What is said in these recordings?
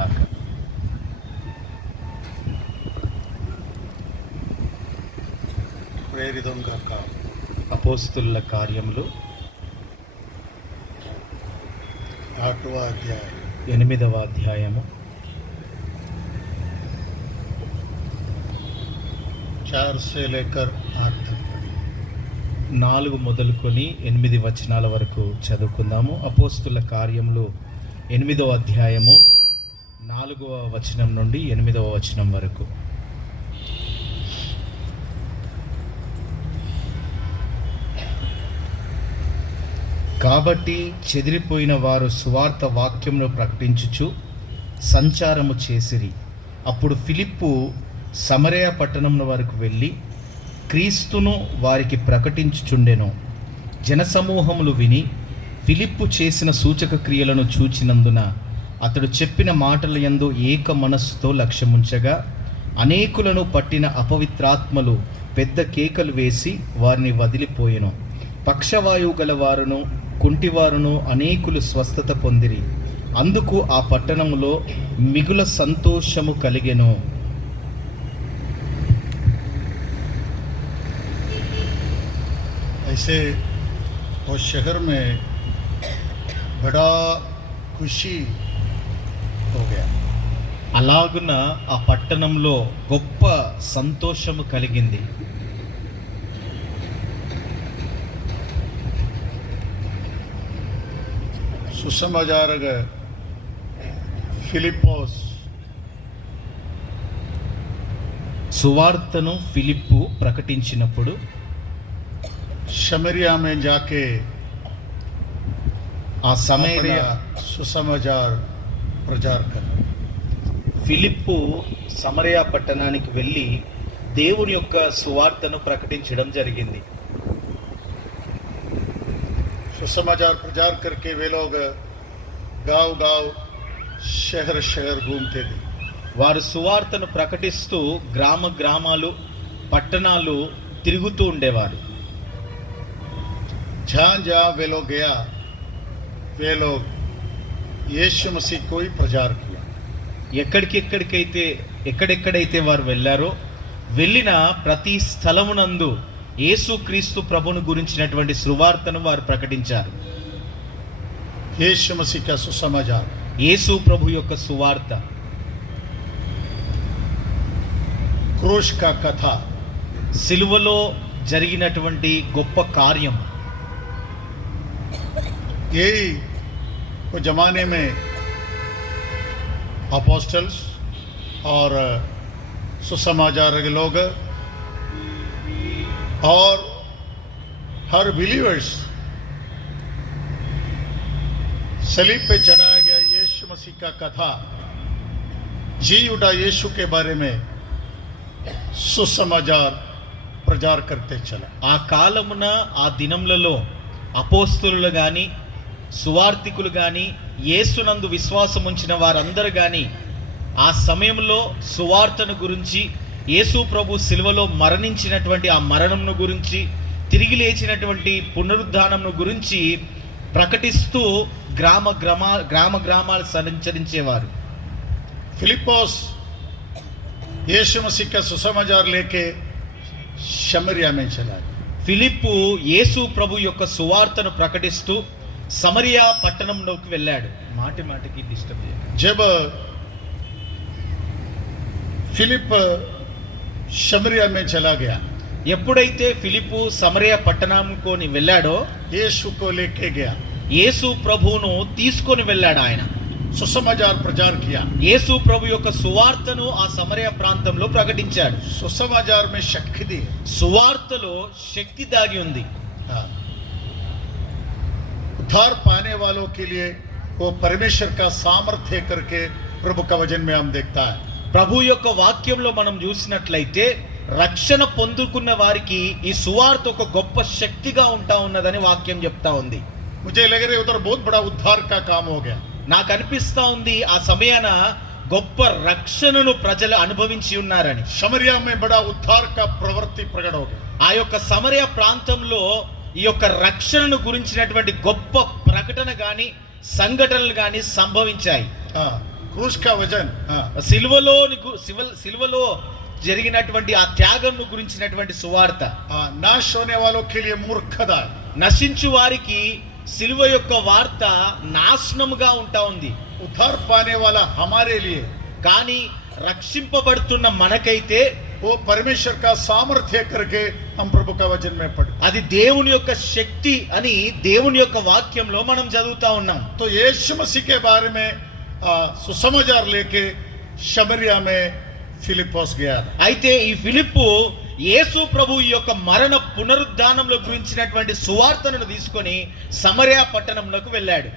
గాక. ప్రేరితం గాక. అపోస్తుల కార్యములు 8వ అధ్యాయం 8వ అధ్యాయము 4 से लेकर 8 तक 4 మొదలుకొని 8 వచనాల వరకు చదువుకుందాము. అపోస్తుల కార్యములు 8వ అధ్యాయము 4వ వచనం నుండి 8వ వచనం వరకు. కాబట్టి చెదిరిపోయిన వారు సువార్త వాక్యమును ప్రకటించుచు సంచారము చేసిరి. అప్పుడు ఫిలిప్పు సమరయ పట్టణం వరకు వెళ్ళి క్రీస్తును వారికి ప్రకటించుచుండెను. జనసమూహములు విని ఫిలిప్పు చేసిన సూచక క్రియలను చూచినందున అతడు చెప్పిన మాటల యందు ఏక మనస్సుతో లక్ష్యముంచగా అనేకులను పట్టిన అపవిత్రాత్మలు పెద్ద కేకలు వేసి వారిని వదిలిపోయెను. పక్షవాయువు గల వారును కుంటివారును అనేకులు స్వస్థత పొందిరి. అందుకు ఆ పట్టణములో మిగుల సంతోషము కలిగెను. ऐसे वो शहर में बड़ा खुशी हो गया. అలాగున ఆ పట్టణంలో గొప్ప సంతోషము కలిగింది. సుసమాచారక ఫిలిప్పోస్ సువార్తను ఫిలిప్పు ప్రకటించినప్పుడు शमरिया में जाके ఆ సమరయ సుసమాచార ప్రచార कर ఫిలిప్పు సమరయ పట్టణానికి వెళ్ళి దేవుని యొక్క సువార్తను ప్రకటించడం జరిగింది. सुसमाचार प्रचार करके वे लोग गांव गांव शहर शहर घूमते थे. వారు సువార్తను ప్రకటిస్తూ గ్రామ గ్రామాలు పట్టణాలు తిరుగుతూ ఉండేవారు. जहाँ जहाँ वे लोग गया वे लोग यीशु मसीह को ही प्रचार किया. ఎక్కడెక్కడైతే వారు వెళ్ళారో వెళ్ళిన ప్రతి స్థలమునందు యేసు క్రీస్తు ప్రభును గురించినటువంటి సువార్తను వారు ప్రకటించారు. यीशु मसीह का सुसमाचार, యేసు ప్రభు యొక్క సువార్త, क्रूस का कथा, సిలువలో జరిగినటువంటి గొప్ప కార్యం. यही वो जमाने में अपोस्टल्स और सुसमाचार के लोग और हर बिलीवर्स सलीब पे चढ़ाया गया यीशु मसीह का कथा, जी उठा यीशु के बारे में सुसमाचार प्रचार करते चला. ఆ కాలమున ఆ దినములలో అపోస్తలులు కానీ సువార్తికులు కానీ యేసునందు విశ్వాసం ఉంచిన వారందరూ కానీ ఆ సమయంలో సువార్తను గురించి, యేసు ప్రభు సిలువలో మరణించినటువంటి ఆ మరణంను గురించి, తిరిగి లేచినటువంటి పునరుద్ధానంను గురించి ప్రకటిస్తూ గ్రామ గ్రామాలు సంచరించేవారు. फिलिप्पोस यीशु मसीह का सुसमाचार लेके शमरिया में चला गया. ఫిలిప్పు యేసు ప్రభు యొక్క సువార్తను ప్రకటిస్తూ సమరియా పట్టణంలోకి వెళ్ళాడు. మాటికి డిస్టర్బ్ చేయాలి. जब फिलिप शमरिया में चला गया, ఎప్పుడైతే ఫిలిప్పు సమరయ పట్టణంలోకి వెళ్ళాడో यीशु को लेके गया, యేసు ప్రభువును తీసుకొని వెళ్ళాడు. ఆయన सुसमाचार प्रचार किया. యేసు ప్రభు యొక్క సువార్తను ఆ సమరయ ప్రాంతంలో ప్రకటించాడు. सुसमाचार में शक्ति दी. సువార్తలో శక్తి దాగి ఉంది. हाँ. उद्धार पाने वालों के लिए वो परमेश्वर का सामर्थ्य करके प्रभु का वचन में हम देखता है. ప్రభు యొక్క వాక్యంలో మనం చూసినట్లయితే రక్షణ పొందుకున్న వారికి ఈ సువార్త ఒక గొప్ప శక్తిగా ఉంటా ఉన్నదని వాక్యం చెప్తా ఉంది. मुझे लग रहा है उधर बहुत बड़ा उद्धार का काम हो गया. నాకు అనిపిస్తా ఉంది ఆ సమయాన గొప్ప రక్షణను ప్రజలు అనుభవించి ఉన్నారని. शमरिया में बड़ा उद्धार का प्रवृत्ति प्रकट हो गया. ఆ యొక్క సమరయ ప్రాంతంలో ఈ యొక్క రక్షణను గురించినటువంటి గొప్ప ప్రకటన కానీ సంఘటనలు కానీ సంభవించాయి. क्रूस का वजन, हाँ, సిలువలో జరిగినటువంటి ఆ త్యాగంను గురించినటువంటి సువార్త. हाँ, नाश होने वालों के लिए मूर्खता, నశించు వారికి సిలువ యొక్క వార్త నాశనముగా ఉంటా ఉంది. उद्धार पाने वाला हमारे लिए కానీ రక్షింపబడుతున్న మనకైతే वो परमेश्वर का सामर्थ्य करके हम प्रभु का वचन में पढ़े. అది దేవుని యొక్క శక్తి అని దేవుని యొక్క వాక్యంలో మనం చదువుతా ఉన్నాం. तो यीशु मसीह के बारे में सुसमाचार लेके शमरिया में फिलिपोस गया. అయితే ఈ ఫిలిప్పు యేసు ప్రభు యొక్క మరణ పునరుద్ధానంలో గురించినటువంటి సువార్తను తీసుకొని సమరయ పట్టణంలోకి వెళ్ళాడు.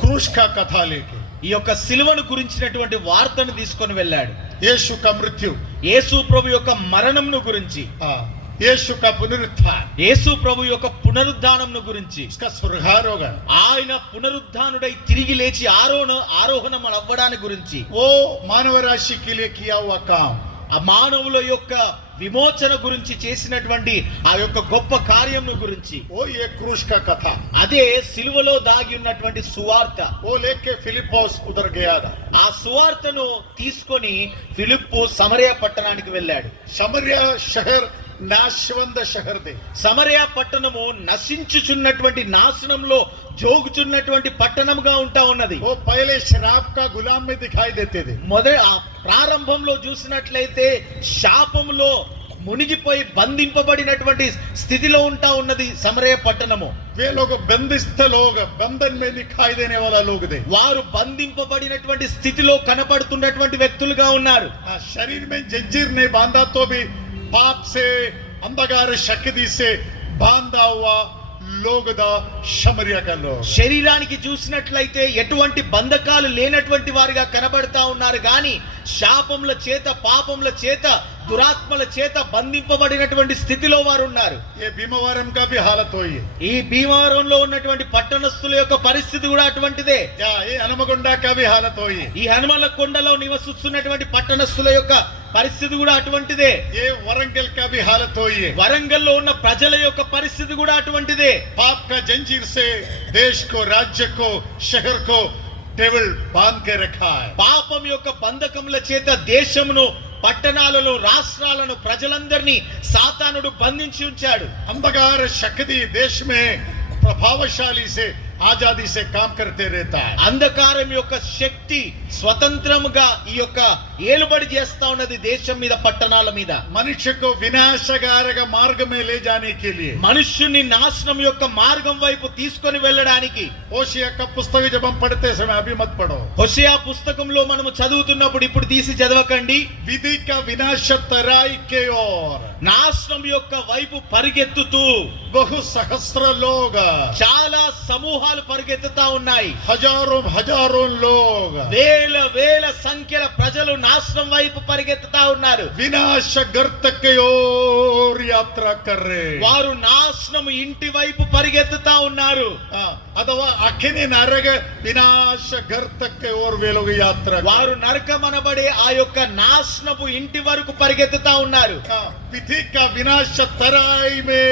क्रूस का कथा लेके ఈ యొక్క సిలువను గురించినటువంటి వార్తను తీసుకొని వెళ్ళాడు. यीशु का मृत्यु, యేసు ప్రభు యొక్క మరణంను గురించి, यीशु का पुनरुत्थान, యేసు ప్రభు యొక్క పునరుద్ధానంను గురించి, इसका स्वर्गार होगा, ఆయన పునరుద్ధానుడై తిరిగి లేచి ఆరోహణం అవ్వడానికి గురించి, वो मानव राशि के लिए किया हुआ काम, ఆ మానవుల యొక్క విమోచన గురించి చేసినటువంటి ఆ యొక్క గొప్ప కార్యమును గురించి, वो ये क्रूस का कथा, అదే సిలువలో దాగి ఉన్నటువంటి సువార్త. वो लेके फिलिपोस उधर गया था. ఆ సువార్తను తీసుకొని ఫిలిప్పు సమరయ పట్టణానికి వెళ్ళాడు. समरिया शहर नाशवंत शहर थे. సమరయ పట్టణము నశించుచున్నటువంటి నాశనంలో జోగుచున్నటువంటి పట్టణంగా ఉంటా ఉన్నది. वो पहले शराब का गुलाम में दिखाई देते थे. ప్రారంభంలో చూసినట్లయితే శాపములో మునిగిపోయి బంధింపబడినటువంటి స్థితిలో ఉంటా ఉన్నది సమరయ పట్టణము. वे लोग बंदिस्त लोग, बंधन में दिखाई देने वाला लोग थे. వారు బంధింపబడినటువంటి స్థితిలో కనపడుతున్నటువంటి వ్యక్తులుగా ఉన్నారు. शरीर में जंजीर नहीं बांधा तो भी पाप से, अंधकार शक्ति से बांधा हुआ लोग दा शमरिया का लोग. శరీరానికి చూసినట్లయితే ఎటువంటి బంధకాలు లేనటువంటి వారిగా కనబడతా ఉన్నారు, కానీ శాపముల చేత, పాపముల చేత, దురాత్మల చేత బంధింపబడినటువంటి స్థితిలో వారు ఉన్నారు. ये भीमवरम का भी हालत हुई है. ఈ భీమవరంలో ఉన్నటువంటి పట్టణస్థుల యొక్క పరిస్థితి కూడా అటువంటిదే. ये हनुमगुंडा का भी हालत हुई है. ఈ హనుమల కొండలో నివసిస్తున్నటువంటి పట్టణస్థుల యొక్క పరిస్థితి కూడా అటువంటిదే. ये वरंगल का भी हालत हुई है. వరంగల్లో ఉన్న ప్రజల యొక్క పరిస్థితి కూడా అటువంటిదే. पाप का जंजीर से देश को, राज्य को, शहर को डेविल बांध के रखा है. పాపం యొక్క బంధకముల చేత దేశమును, పట్టణాలను, రాష్ట్రాలను, ప్రజలందరినీ సాతానుడు బంధించి ఉంచాడు. अंधकार शक्ति देश में प्रभावशाली से, आजादी से काम करते रहता है. అంధకారం యొక్క శక్తి స్వతంత్రముగా ఈ యొక్క ఏలుబడి చేస్తా ఉన్నది దేశం మీద, పట్టణాల మీద. मनुष्य को विनाशकारक मार्ग में ले जाने के लिए మనుష్యుని నాశనం యొక్క మార్గం వైపు తీసుకొని వెళ్ళడానికి. होशिया का पुस्तक जब हम पढ़ते समय, अभी मत पढ़ो, హోషేయ పుస్తకంలో మనము చదువుతున్నప్పుడు ఇప్పుడు తీసి చదవకండి. विधि का विनाश तराई के ओर, నాశనం యొక్క వైపు పరిగెత్తుతూ बहु सहस्त्र लोग, చాలా సమూహాలు పరిగెత్తుతా ఉన్నాయి. हजारों लोग వేల వేల సంఖ్యల ప్రజలు నాశనం వైపు పరిగెత్తుతా ఉన్నారు. विनाश गर्त के ओर यात्रा कर रहे. వారు నాశనం ఇంటి వైపు పరిగెత్తుతా ఉన్నారు. अथवा अखिनी नरक विनाश गर्त के ओर वे लोग यात्रा. వారు నరకమనబడే ఆ యొక్క నాశనపు ఇంటి వరకు పరిగెత్తుతా ఉన్నారు. विधि का विनाश तराई में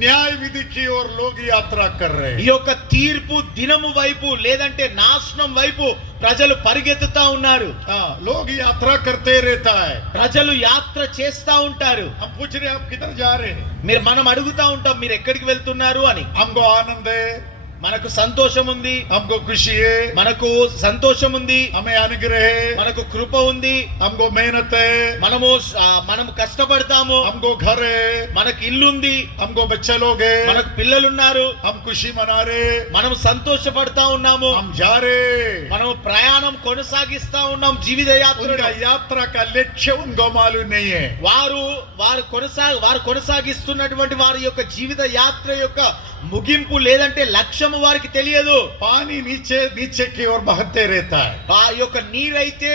न्याय विधि की ओर लोग यात्रा कर रहे ఈ हैं. యొక్క తీర్పు దినము వైపు, లేదంటే నాశనం వైపు ప్రజలు పరిగెత్తుతా ఉన్నారు. लोग यात्रा करते रहता है. ప్రజలు యాత్ర చేస్తా ఉంటారు. हम पूछ रहे आप किधर जा रहे हैं? మనం అడుగుతా ఉంటాం, మీరు ఎక్కడికి వెళ్తున్నారు అని. हमको आनंद है, మనకు సంతోషం ఉంది, हमको खुशी है, మనకు సంతోషం ఉంది, हमें अनुग्रह है, మనకు కృప ఉంది, हमको मेहनत है, మనము కష్టపడతాము, हमको घर है, మనకు ఇల్లు ఉంది, हमको बच्चे लोग है, మనకు పిల్లలు ఉన్నారు, हम खुशी मना रहे, మనము సంతోషపడతా ఉన్నాము, हम जा रहे. మనము ప్రయాణం కొనసాగిస్తా ఉన్నాం జీవిత యాత్రలో. उनका यात्रा का लक्ष्य उनको मालूम नहीं है. వారు కొనసాగిస్తున్నటువంటి వారి యొక్క జీవిత యాత్ర యొక్క ముగింపు లేదంటే లక్ష్యము వారికి తెలియదు. पानी नीचे नीचे की ओर बहते रहता है. ఆ యొక్క నీరైతే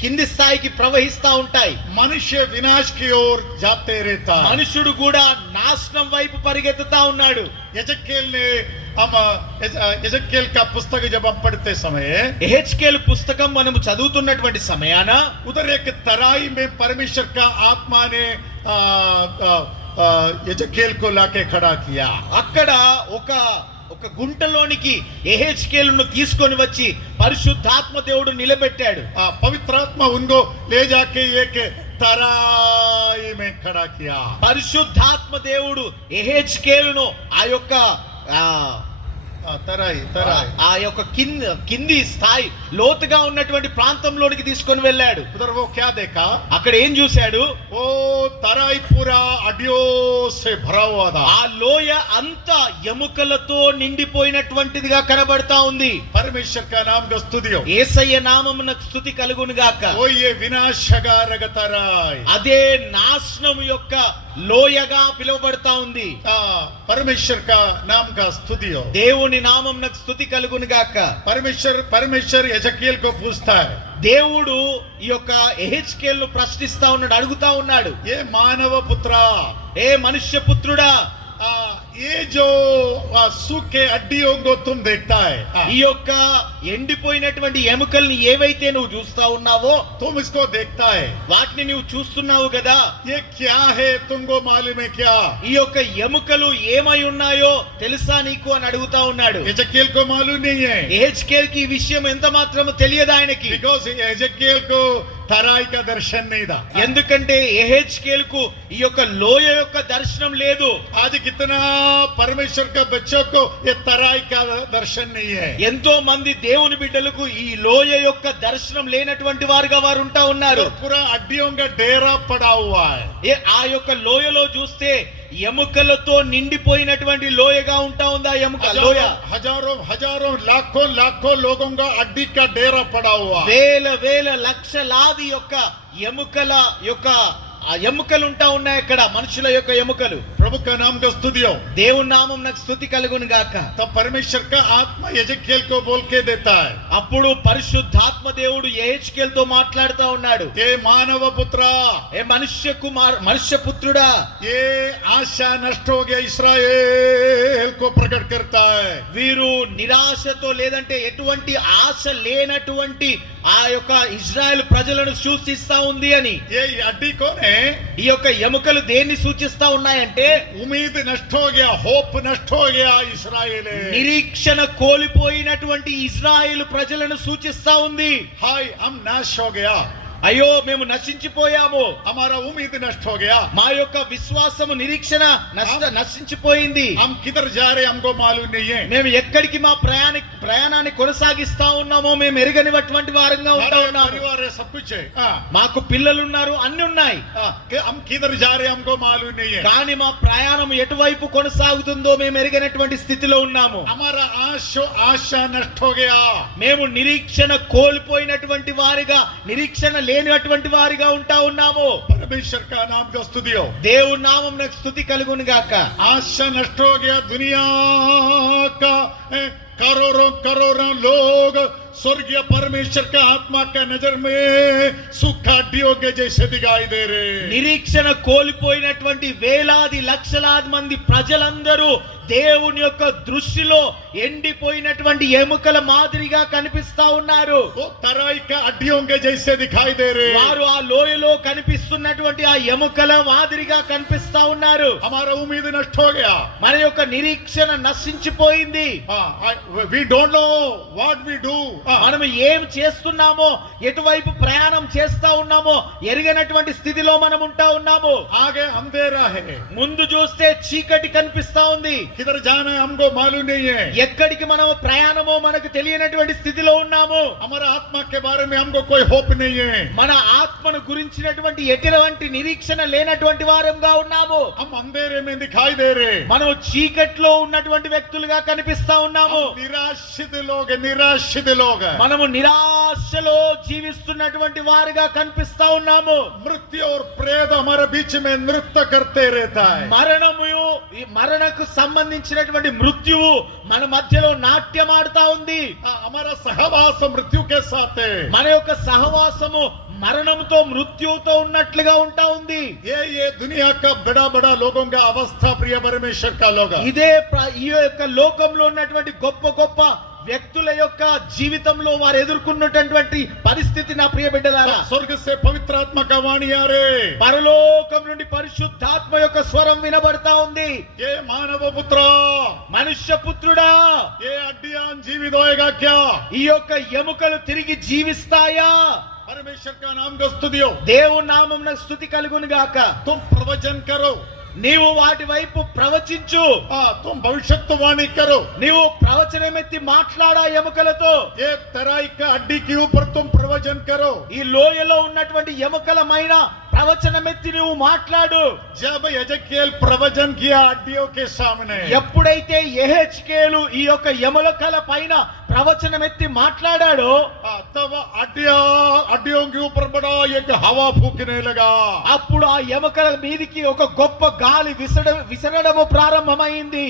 కింది స్థాయికి ప్రవహిస్తా ఉంటాయి. मनुष्य विनाश की ओर जाते रहता है. మనుషుడు కూడా నాశనం వైపు పరిగెత్తుతా ఉన్నాడు. यजकेल ने हम यजकेल का पुस्तक जब हम पढ़ते समय, యెహెజ్కేలు పుస్తకం మనము చదువుతున్నటువంటి సమయాన उधर एक तराई में परमेश्वर का आत्मा ने यजकेल को लाके खड़ा किया. అక్కడ ఒక గుంటలోనికి యెహెజ్కేలును తీసుకొని వచ్చి పరిశుద్ధాత్మ దేవుడు నిలబెట్టాడు. पवित्रात्मा उनको ले जाके एक तराई में खड़ा किया. పరిశుద్ధాత్మ దేవుడు యెహెజ్కేలును ఆ యొక్క तराई ఆ యొక్క కింది స్థాయి లోతుగా ఉన్నటువంటి ప్రాంతంలోనికి తీసుకొని వెళ్ళాడు. उधर वो क्या देखा? అక్కడ ఏం చూశాడు? वो तराई पूरा अडियो से भरा हुआ था. ఆ లోయ అంతా ఎముకలతో నిండిపోయినటువంటిదిగా కనబడతా ఉంది. परमेश्वर का नाम का स्तुति हो. యేసయ్య నామమునకు స్తుతి కలుగును గాక. वो ये विनाशकारक तराई, అదే నాశనం యొక్క లోయగా పిలువబడతా ఉంది. परमेश्वर का नाम का स्तुति हो. దేవుని నామమునకు స్తుతి కలుగును గాక. परमेश्वर यजकियल को पूछता है, దేవుడు ఈ యొక్క యెహెజ్కేలును ప్రశ్నిస్తా ఉన్నాడు, అడుగుతా ఉన్నాడు, ये मानव पुत्रा, ఏ మనుష్య పుత్రుడా, ये जो सूखे हड्डियों को तुम देखता है, ఈ యొక్క ఎండిపోయినటువంటి ఎముకల్ని ఏవైతే నువ్వు చూస్తా ఉన్నావో तुम इसको देखता है, వాటిని నువ్వు చూస్తున్నావు కదా, ये क्या है तुमको मालूम है क्या? ఈ యొక్క ఎముకలు ఏమై ఉన్నాయో తెలుసా నీకు అని అడుగుతా ఉన్నాడు. यजकियल को मालूम नहीं है, యెహెజ్కేలుకి ఈ విషయం ఎంత మాత్రము తెలియదు ఆయనకి. बिकॉज यजकियल को तराई का दर्शन नहीं था. ఎందుకంటే యెహెజ్కేలుకు ఈ యొక్క లోయ యొక్క దర్శనం లేదు. आज कितना परमेश्वर का बच्चों को ये तराई का दर्शन नहीं है. ఎంతో మంది దేవుని బిడ్డలకు ఈ లోయ యొక్క దర్శనం లేనటువంటి వారుగా వారు ఉంటా ఉన్నారు. पूरा हड्डियों का डेरा पड़ा हुआ है. ఆ యొక్క లోయలో చూస్తే ఎముకలతో నిండిపోయినటువంటి లోయగా ఉంటా ఉంది. ఆ ఎముక లోయ हजारों लाखों लोगों का हड्डी का डेरा पड़ा हुआ. వేల లక్షలాది యొక్క ఎముకల యొక్క ఆ ఎముకలు ఉంటా ఉన్నాయి అక్కడ, మనుషుల యొక్క ఎముకలు. प्रभु का नाम का स्तुति हो. దేవుని నామం నాకు స్తుతి కలుగును గాక. तब परमेश्वर का आत्मा यजकियल को बोल के देता है, అప్పుడు పరిశుద్ధాత్మ దేవుడు యెహెజ్కేలుతో మాట్లాడుతా ఉన్నాడు, ये मानव पुत्रा, ఏ మనుష్య పుత్రుడా, ये आशा नष्ट हो गया इस्राएल को प्रकट करता है. వీరు నిరాశతో లేదంటే ఎటువంటి ఆశ లేనటువంటి ఆ యొక్క ఇజ్రాయెల్ ప్రజలను సూచిస్తా ఉంది అని. ये हड्डी कौन है? ఈ యొక్క ఎముకలు దేన్ని సూచిస్తా ఉన్నాయంటే उम्मीद नष्ट हो गया, होप नष्ट हो गया इस्राएल. నిరీక్షణ కోల్పోయినటువంటి ఇజ్రాయెల్ ప్రజలను సూచిస్తా ఉంది. हाय हम नाश हो गया, అయ్యో మేము నశించిపోయాము, हमारा उम्मीद नष्ट हो गया, మా యొక్క విశ్వాసము నిరీక్షణ నశించిపోయింది, हम किधर जा रहे हमको मालूम नहीं है. మేము ఎక్కడికి మా ప్రయాణాన్ని కొనసాగిస్తా ఉన్నామో మేము ఎరగనిటువంటి వారంగా ఉంటా हमारे ఉన్నాము. परिवार है, सब कुछ है, మాకు పిల్లలు ఉన్నారు, అన్ని ఉన్నాయి, हम किधर जा रहे हमको मालूम नहीं है. కానీ మా ప్రయాణం ఎటువైపు కొనసాగుతుందో మేము ఎరగనటువంటి స్థితిలో ఉన్నాము. हमारा आशा नष्ट हो गया. మేము నిరీక్షణ కోల్పోయినటువంటి వారిగా, నిరీక్షణ లేనటువంటి వారిగా ఉంటా ఉన్నాము. परमेश्वर का नाम का स्तुति हो. దేవుని నామం నాకు స్తుతి కలుగును గాక. आशा नष्ट हो गया. दुनिया का करोड़ों लोग स्वर्गीय परमेश्वर का आत्मा का नजर में सूखा हड्डियों के जैसे दिखाई दे रहे. నిరీక్షణ కోల్పోయినటువంటి వేలాది లక్షలాది మంది ప్రజలందరూ దేవుని యొక్క దృష్టిలో ఎండిపోయినటువంటి ఎముకల మాదిరిగా కనిపిస్తా ఉన్నారు. वो तराई का हड्डियों के जैसे दिखाई दे रहे. వారు ఆ లోయలో కనిపిస్తున్నటువంటి ఆ ఎముకల మాదిరిగా కనిపిస్తా ఉన్నారు. हमारा उम्मीद नष्ट हो गया. మన యొక్క నిరీక్షణ నశించిపోయింది. We don't know what we do. మనం ఏం చేస్తున్నామో, ఎటువైపు ప్రయాణం చేస్తా ఉన్నామో ఎరగనటువంటి స్థితిలో మనం ఉంటా ఉన్నాము. आगे अंधेरा है, ముందు చూస్తే చీకటి కనిపిస్తా ఉంది, किधर जाना है हमको मालूम नहीं है. ఎక్కడికి మనం ప్రయాణమో మనకు తెలియనటువంటి స్థితిలో ఉన్నాము. हमारा आत्मा के बारे में हमको कोई होप नहीं है. మన ఆత్మను గురించినటువంటి ఎటువంటి నిరీక్షణ లేనటువంటి వారంగా ఉన్నాము. हम अंधेरे में दिखाई दे रहे. మనం చీకట్లో ఉన్నటువంటి వ్యక్తులుగా కనిపిస్తా ఉన్నాము. निराशित लोग మనము నిరాశలో జీవిస్తున్నటువంటి వారుగా కనిపిస్తా ఉన్నాము. मृत्यु और प्रेत हमारे बीच में नृत्य करते रहता है. మరణకు సంబంధించినటువంటి మృత్యువు మన మధ్యలో నాట్యం ఆడుతా ఉంది. हमारा सहवास मृत्यु के साथ है. మన యొక్క సహవాసము మరణంతో మృత్యువుతో ఉన్నట్లుగా ఉంటా ఉంది. ये दुनिया का बड़ा लोगों का अवस्था प्रिय परमेश्वर का लोग. ఈ యొక్క లోకంలో ఉన్నటువంటి గొప్ప వ్యక్తుల యొక్క జీవితంలో వారు ఎదుర్కొన్నటువంటి పరిస్థితి నా ప్రియ బిడ్డలారా, स्वर्ग से पवित्र आत्मा का वाणी आ रे, పరలోకం నుండి పరిశుద్ధాత్మ యొక్క స్వరం వినబడతా ఉంది. ये मानव पुत्र, మనుష్య పుత్రుడా, ये हड्डियां जीवित होएगा क्या? ఈ యొక్క ఎముకలు తిరిగి జీవిస్తాయా? परमेश्वर का नाम का स्तुतियो, దేవుని నామమున స్తుతి కలుగును గాక. तुम प्रवचन करो, నీవు వాటి వైపు ప్రవచించు, तुम भविष्यवाणी करो, నీవు ప్రవచనమెత్తి మాట్లాడా ఎముకలతో. ये तराई का हड्डी के ऊपर तुम प्रवचन करो. ఈ లోయలో ఉన్నటువంటి ఎముకలమైన ప్రవచనమెత్తి నువ్వు మాట్లాడు. जब यजकियेल प्रवचन किया हड्डियों के सामने, ఎప్పుడైతే యెహెజ్కేలు ఈ యొక్క ఎముకల పైన ప్రవచనమెత్తి మాట్లాడాడో तब हड्डियों के ऊपर बड़ा एक हवा फूकने लगा. అప్పుడు ఆ ఎముకల మీదికి ఒక గొప్ప గాలి విసరడము ప్రారంభమైంది.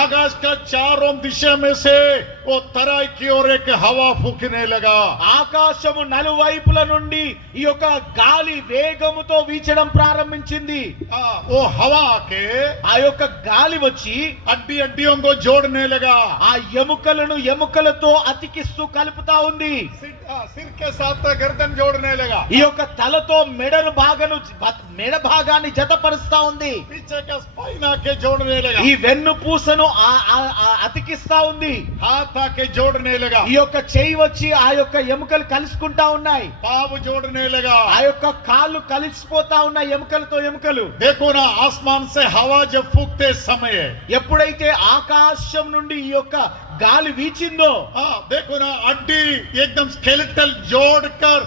आकाश का चारों दिशा में से वो तराई की ओर एक हवा फूकने लगा. ఆకాశము నలువైపుల నుండి ఈ యొక్క గాలి వేగముతో వీచడం ప్రారంభించింది. वो हवा आके ఆ యొక్క గాలి వచ్చి हड्डियों को जोड़ने लगा. ఆ ఎముకలను ఎముకలతో అతికిస్తూ కలుపుతా ఉంది. सिर के साथ गर्दन जोड़ने लगा. ఈ యొక్క తలతో మెడ భాగాన్ని జతపరుస్తా ఉంది. पीछे का स्पाइन आके जोड़ने लगा. ఈ వెన్ను పూసను అతికిస్తా ఉంది. हाथ आके जोड़ने लगा. ఈ యొక్క చెయ్యి వచ్చి ఆ యొక్క ఎముకలు కలుసుకుంటా ఉన్నాయి. पाव जोड़ने लगा. ఆ యొక్క కాళ్ళు కలిసిపోతా ఉన్నాయి ఎముకలతో ఎముకలు. देखो ना, आसमान से हवा जब फूकते समय, ఎప్పుడైతే ఆకాశం నుండి ఈ యొక్క గాలి వీచిందో देखो ना, हड्डी एकदम स्केलेटल जोड़कर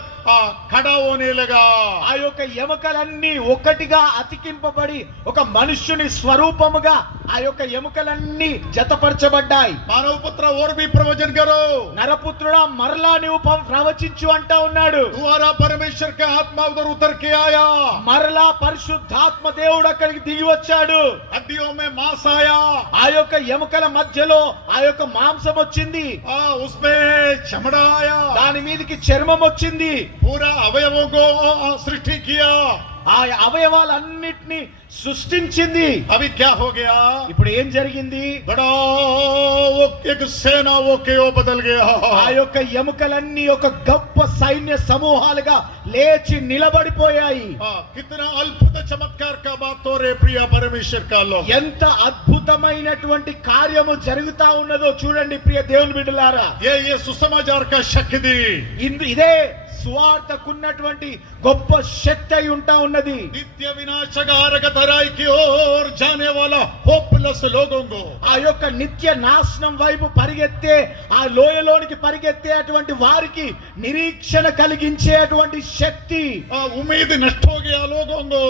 खड़ा होने लगा. ఆ యొక్క ఎముకలన్నీ ఒకటిగా అతికింపబడి ఒక మనుష్యుని స్వరూపముగా ఆ యొక్క ఎముకలన్నీ జతపరచబడ్డాయి. मानव पुत्र और भी प्रवचन करो. నరపుత్రుడా, మరలా నువ్వు ప్రవచించు అంటా ఉన్నాడు. दोबारा परमेश्वर का आत्मा उधर उतर के आया. మరలా పరిశుద్ధాత్మ దేవుడు అక్కడికి దిగి వచ్చాడు. हड्डियों में मांस आया. ఆ యొక్క ఎముకల మధ్యలో ఆ యొక్క మాంసం వచ్చింది. उसमें चमड़ा आया. దాని మీదకి చర్మం వచ్చింది. पूरा अवयवों को सृष्टि किया. ఆ అవయవాలన్నిటిని సృష్టించింది. अभी क्या हो गया? ఇప్పుడు ఏం జరిగింది? बड़ा वो एक सेना वो के वो बदल गया. ఆ యొక్క ఎముకలన్నీ ఒక గొప్ప సైన్య సమూహాలుగా లేచి నిలబడిపోయాయి. कितना अद्भुत चमत्कार का बात हो रे प्रिय परमेश्वर का लोग. ఎంత అద్భుతమైనటువంటి కార్యము జరుగుతా ఉన్నదో చూడండి ప్రియ దేవుని బిడ్డలారా. ये सुसमाचार का शक्ति, ఇదే సువార్తకున్నటువంటి గొప్ప శక్తి అయి ఉంటా ఉన్నది. नित्य विनाशकारक तराई की ओर जाने वाला होपलेस लोगों को, ఆ యొక్క నిత్య నాశనం వైపు పరిగెత్తే ఆ లోయలోనికి పరిగెత్తే అటువంటి వారికి నిరీక్షణ కలిగించేటువంటి శక్తి, उम्मीद नष्ट हो गया लोगों को,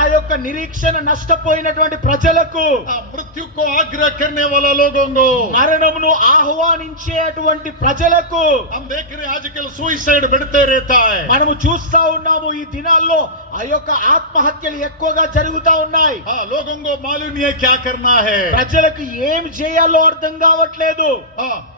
ఆ యొక్క నిరీక్షణ నష్టపోయినటువంటి ప్రజలకు, मृत्यु को आग्रह करने वाला लोगों को, మరణమును ఆహ్వానించేటువంటి ప్రజలకు. हम देख रहे हैं आजकल सुसाइड बढ़ते रहता है. మనము చూస్తా ఉన్నాము ఈ దినాల్లో ఆ యొక్క ఆత్మహత్యలు ఎక్కువగా జరుగుతా ఉన్నాయి. लोगों को मालूम नहीं है क्या करना है. ప్రజలకు ఏం చేయాలో అర్థం కావట్లేదు.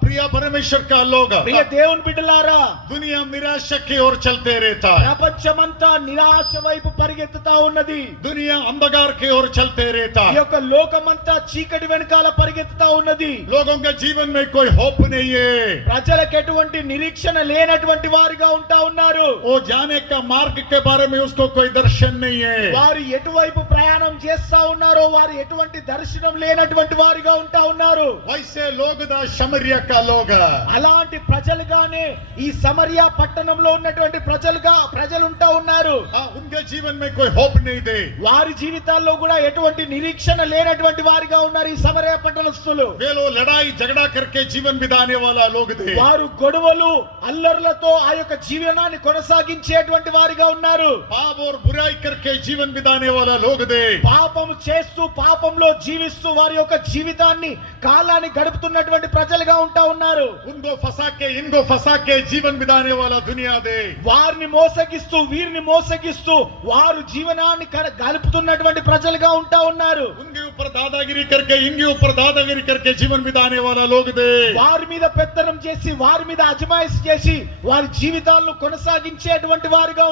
प्रिय परमेश्वर का लोग, ప్రియ దేవుని బిడ్డలారా, दुनिया निराशा की ओर चलते रहता है. ప్రపంచమంతా నిరాశ వైపు పరిగెత్తుతా ఉన్నది. दुनिया अंधकार की ओर चलते रहता ఈ है. యొక్క లోకమంతా చీకటి వెనకాల పరిగెత్తుతా ఉన్నది. लोगों के जीवन में कोई होप नहीं है. ప్రజలకు ఎటువంటి నిరీక్షణ లేనటువంటి వారిగా ఉంటా ఉన్నారు. वो जाने का मार्ग के बारे में उसको कोई दर्शन नहीं है. వారు ఎటువైపు ప్రయాణం చేస్తా ఉన్నారో వారు ఎటువంటి దర్శనం లేనటువంటి వారిగా ఉంటా ఉన్నారు. वैसे लोग दा शमरिया का लोग, అలాంటి ప్రజలుగానే ఈ సమరియా పట్టణంలో ఉన్నటువంటి ప్రజలు ఉంటా ఉన్నారు. उनके जीवन में कोई होप नहीं दे. వారి జీవితాల్లో కూడా ఎటువంటి నిరీక్షణ లేనటువంటి వారిగా ఉన్నారు ఈ సమరియా పట్టణస్థులు. वे लोग लड़ाई झगड़ा करके जीवन बिताने वाला लोग थे. వారు గొడవలు అల్లర్లతో ఆ యొక్క జీవనాన్ని కొనసాగించేటువంటి వారిగా ఉన్నారు. पाप और बुराई करके जीवन बिताने वाला लोग थे. పాపము చేస్తూ పాపంలో జీవిస్తూ వారి యొక్క జీవితాన్ని కాలాన్ని గడుపుతున్నటువంటి ప్రజలుగా ఉంటా ఉన్నారు. उनको फंसा के इनको फंसा के जीवन बिताने वाला दुनिया दे. వారిని మోసగిస్తూ వీరిని మోసగిస్తూ వారు జీవనాన్ని గడుపుతున్నటువంటి ప్రజలుగా ఉంటా ఉన్నారు. उनके ऊपर दादागिरी करके इनके ऊपर दादागिरी करके जीवन बिताने वाला लोग थे। వారి మీద పెత్తనం చేసి వారి మీద అజమాయిష్ చేసి వారి జీవితాలను కొనసాగించేటువంటి వారిగా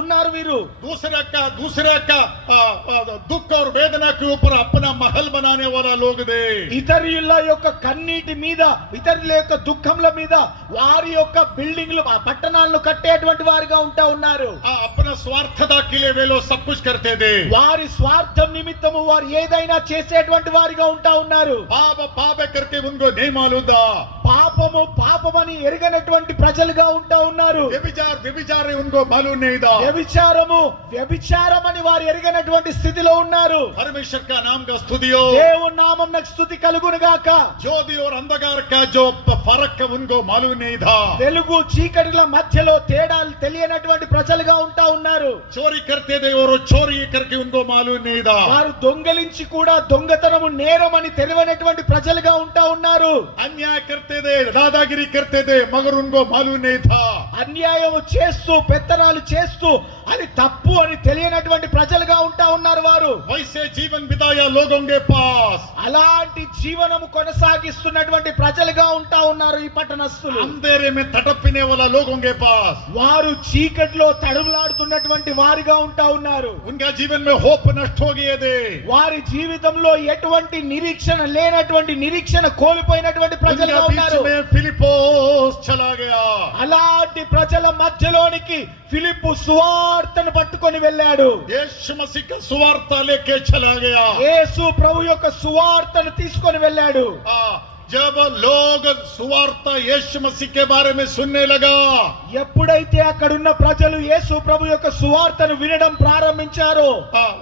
ఉన్నారు వీరు. दूसरा का दुख और वेदना के ऊपर अपना महल बनाने वाला लोग थे। ఇతరుల యొక్క కన్నీటి మీద ఇతరుల యొక్క దుఃఖంల మీద వారి యొక్క బిల్డింగ్లు పట్టణాలను కట్టేటువంటి వారిగా ఉన్నారు. अपना स्वार्थता के लिए वे लोग सब कुछ करते थे। వారి స్వార్థం నిమిత్తము వారు ఏదైనా చేసేటువంటి వారిగా ఉన్నారు. पाप करके उनको नहीं मालूम था। పాపమని ఎరగనటువంటి ప్రజలుగా ఉన్నారు. व्यभिचार उनको मालूम नहीं था। వ్యభిచారమని వారు ఎరగనటువంటి స్థితిలో ఉన్నారు. परमेश्वर का नाम का स्तुति हो। దేవుని నామమునకు స్తుతి కలుగును గాక. ज्योति और अंधकार का जो फर्क उनको मालूम नहीं था। వెలుగు చీకటిల మధ్యలో తేడాలు తెలియనటువంటి ప్రజలుగా ఉన్నారు. चोरी करते थे और चोरी करके उनको मालूम नहीं था। వారు దొంగలించి కూడా దొంగతనము నేరమని తెలియనటువంటి ప్రజలుగా ఉన్నారు. अन्याय करते थे, दादागिरी करते थे, मगर उनको मालूम नहीं था। అన్యాయం చేస్తూ పెత్తనాలు చేస్తూ అది తప్పు అని తెలియనటువంటి ప్రజలుగా ఉన్నారు వారు. वैसे जीवन बिताया लोगों के पास। అలాంటి జీవనము కొనసాగిస్తున్నటువంటి ప్రజలుగా ఉన్నారు ఈ పట్టణస్థులు. अंधेरे में तड़पने वाला लोगों के पास। వారు చీకటిలో తడుములాడుతున్నటువంటి వారిగా ఉన్నారు. उनका जीवन में होप नष्ट हो गए थे। వారి జీవితంలో ఎటువంటి నిరీక్షణ లేనటువంటి నిరీక్షణ కోల్పోయినటువంటి ప్రజలుగా ఉన్నారు. ఫిలిప్పోస్ చలా గయా। అలాంటి ప్రజల మధ్యలోనికి ఫిలిప్పు సువార్తను పట్టుకొని వెళ్ళాడు. యేసు మసీహ్ కా సువార్త లేకే చలా గయా। యేసు ప్రభు యొక్క సువార్తను తీసుకొని వెళ్ళాడు. जब लोग सुवार्ता यीशु मसीह के बारे में सुनने लगा, ఎప్పుడైతే అక్కడున్న ప్రజలు యేసు ప్రభు యొక్క సువార్తను వినడం ప్రారంభించారో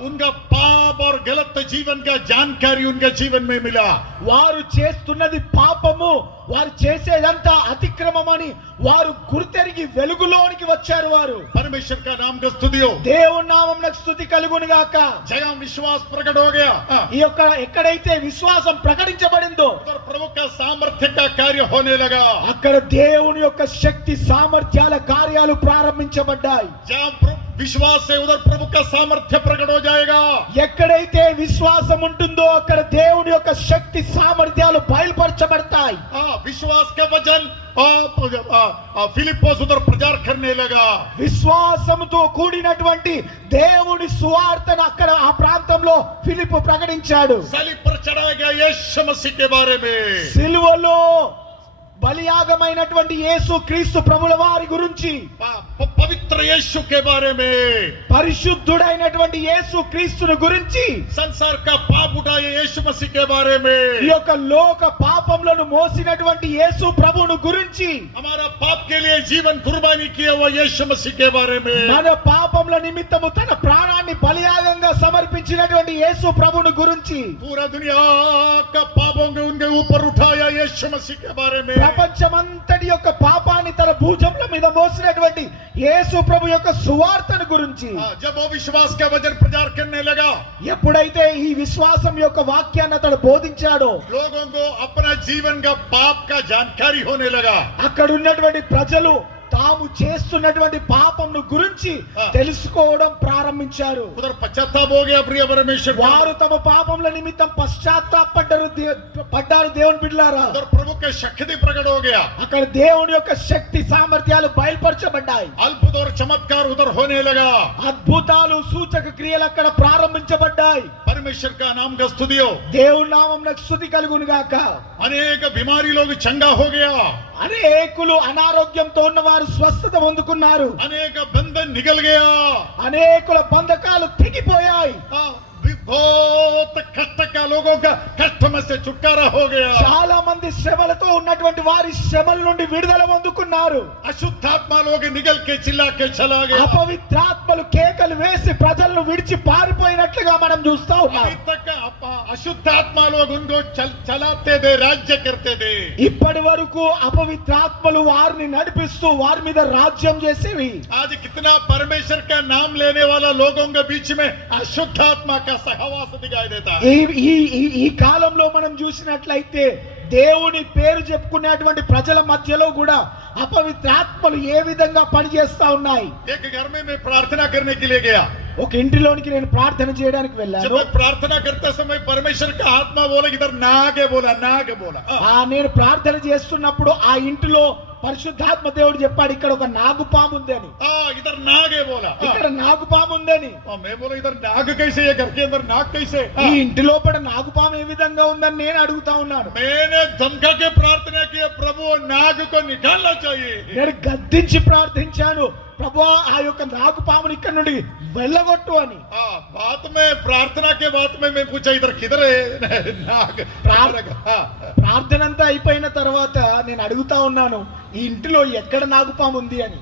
उनका पाप और गलत जीवन का जानकारी उनके जीवन में मिला। వారు చేస్తున్నది పాపము, వారు చేసేదంతా అతిక్రమమని వారు గుర్తెరిగి వెలుగులోనికి వచ్చారు. వారు परमेश्वर का नाम का स्तुति हो। దేవుని నామమునకు స్తుతి కలుగును గాక. जहाँ विश्वास प्रकट हो गया, ఈ యొక్క ఎక్కడైతే విశ్వాసం ప్రకటించబడిందో उधर प्रभु का सामर्थ्य का कार्य होने लगा। అక్కడ దేవుని యొక్క శక్తి సామర్థ్యాల కార్యాలు ప్రారంభించబడ్డాయి. जहाँ विश्वास है उधर प्रभु का सामर्थ्य प्रकट हो जाएगा। ఎక్కడైతే విశ్వాసం ఉంటుందో అక్కడ దేవుని యొక్క శక్తి సామర్థ్యాలు బయలుపరచబడతాయి. विश्वास का वचन फिलिप्पोस उधर प्रचार करने लगा। విశ్వాసంతో కూడినటువంటి దేవుని సువార్తను అక్కడ ఆ ప్రాంతంలో ఫిలిప్పు ప్రకటించాడు. सलीब पर चढ़ाया गया यीशु मसीह के बारे में। సిలువలో బలియాగమైనటువంటి యేసు క్రీస్తు ప్రభుల వారి గురించి, पवित्र यीशु के बारे में, పరిశుద్ధుడైనటువంటి యేసు క్రీస్తుని గురించి, संसार का पाप उठाए यीशु मसीह के बारे में, ఈ యొక్క లోక పాపములను మోసినటువంటి యేసు ప్రభువును గురించి, हमारा पाप के लिए जीवन कुर्बानी किया हुआ यीशु मसीह के बारे में, మన పాపముల నిమిత్తము తన ప్రాణాన్ని బలియాగంగా సమర్పించినటువంటి యేసు ప్రభువును గురించి, पूरा दुनिया का पापों के उनके ऊपर उठाया यीशु मसीह के बारे में, ప్రపంచమంతటి యొక్క పాపాన్ని తన భుజముల మీద మోసినటువంటి యేసు ప్రభు యొక్క సువార్తను గురించి. जब वो विश्वास का वचन प्रचार करने लगा, ఎప్పుడైతే ఈ విశ్వాసం యొక్క వాక్యాన్ని అతడు బోధించాడో लोगों को अपना जीवन का पाप का जानकारी होने लगा। అక్కడ ఉన్నటువంటి ప్రజలు తాము చేస్తున్నటువంటి పాపంను గురించి తెలుసుకోవడం ప్రారంభించారు. उधर पश्चाताप हो गया प्रिय परमेश्वर। వారు తమ పాపముల నిమిత్తం పశ్చాత్తాపడ్డారు దేవుని బిడ్డలారా. उधर प्रभु का शक्ति प्रकट हो गया। అక్కడ దేవుని యొక్క శక్తి సామర్థ్యాలు బయలుపరచబడ్డాయి. अद्भुत और चमत्कार उधर होने लगा। అద్భుతాలు సూచక క్రియలు అక్కడ ప్రారంభించబడ్డాయి. परमेश्वर का नाम का स्तुति हो। దేవుని నామమునకు స్తుతి కలుగును గాక. अनेक बीमारी लोग चंगा हो गया। అనేకులు అనారోగ్యంతో ఉన్నవారు స్వస్థత పొందుకున్నారు. अनेक बंधन निकल गया। అనేకుల బంధకాలు తెగిపోయాయి. बहुत कष्ट का लोगों का कष्ट में से छुटकारा हो गया। చాలా మంది శ్రమలతో ఉన్నటువంటి వారి శ్రమల నుండి విడుదల పొందుకున్నారు. अशुद्धात्मा लोग निकल के चिल्ला के चला गया। అపవిత్రాత్మలు కేకలు వేసి ప్రజలను విడిచి పారిపోయినట్లుగా మనం చూస్తా ఉన్నాం. अभी तक अशुद्धात्मा लोग उनको चलाते थे, राज्य करते थे। ఇప్పటి వరకు అపవిత్రాత్మలు వారిని నడిపిస్తూ వారి మీద రాజ్యం చేసేవి. आज कितना परमेश्वर का नाम लेने वाला लोगों के बीच में अशुद्धात्मा का सहवास दिखाई देता है। ఈ కాలంలో మనం చూసినట్లయితే దేవుని పేరు చెప్పుకునేటువంటి ప్రజల మధ్యలో కూడా అపవిత్రాత్మలు ఏ విధంగా పనిచేస్తా ఉన్నాయి. एक घर में मैं प्रार्थना करने के लिए गया। ఒక ఇంటిలోనికి నేను ప్రార్థన చేయడానికి जब వెళ్ళాను. मैं प्रार्थना करते समय परमेश्वर का आत्मा बोला इधर नागे बोला నేను ప్రార్థన చేస్తున్నప్పుడు ఆ ఇంటిలో పరిశుద్ధాత్మ దేవుడు చెప్పాడు ఇక్కడ ఒక నాగుపాము ఉంది అని. इधर नागे बोला ఇక్కడ నాగుపాము ఉందని. मैं बोला इधर नाग कैसे है, घर के अंदर नाग कैसे? ఈ ఇంటి లోపల నాగుపాము ఏ విధంగా ఉందని నేను అడుగుతా ఉన్నాను. मैंने धमका के प्रार्थना की प्रभु नाग को निकालना चाहिए. నేను గద్దించి ప్రార్థించాను, ప్రభువా ఆ యొక్క నాగుపాముని ఇక్కడ నుండి వెళ్ళగొట్టు అని. बात में प्रार्थना के बात में मैं पूछा इधर किधर है नाग? ప్రార్థన అంతా అయిపోయిన తర్వాత నేను అడుగుతా ఉన్నాను ఈ ఇంటిలో ఎక్కడ నాగుపాము ఉంది అని.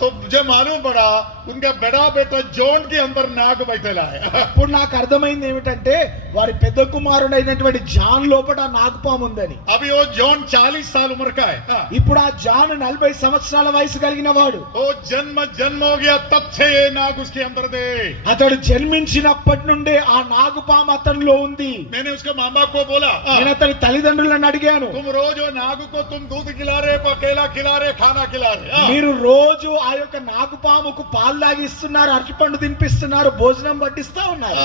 तो मुझे मालूम पड़ा उनका बड़ा बेटा जॉन के अंदर नाग बैठेला है. ఇప్పుడు నాకు అర్థమైంది ఏమిటంటే వారి పెద్ద కుమారుడైనటువంటి జాన్ లోపల నాగుపాము ఉందని. अभी वो जॉन 40 साल उम्र का है. ఇప్పుడు ఆ జాన్ 40 సంవత్సరాల వయసు కలిగిన వాడు. वो जन्म हो गया तब से ये नाग उसके अंदर थे. అతడు జన్మించినప్పటి నుండే ఆ నాగుపాము అతనిలో ఉంది. मैंने उसके माँ बाप को बोला నేను అతని తల్లిదండ్రులను అడిగాను, तुम रोज वो नाग को तुम दूध खिला रहे, केला खिला रहे, खाना खिला रहे. మీరు రోజు ఆ యొక్క నాగుపాముకు పాలు తాగిస్తున్నారు, అరటిపండు తినిపిస్తున్నారు, భోజనం పట్టిస్తా ఉన్నారు.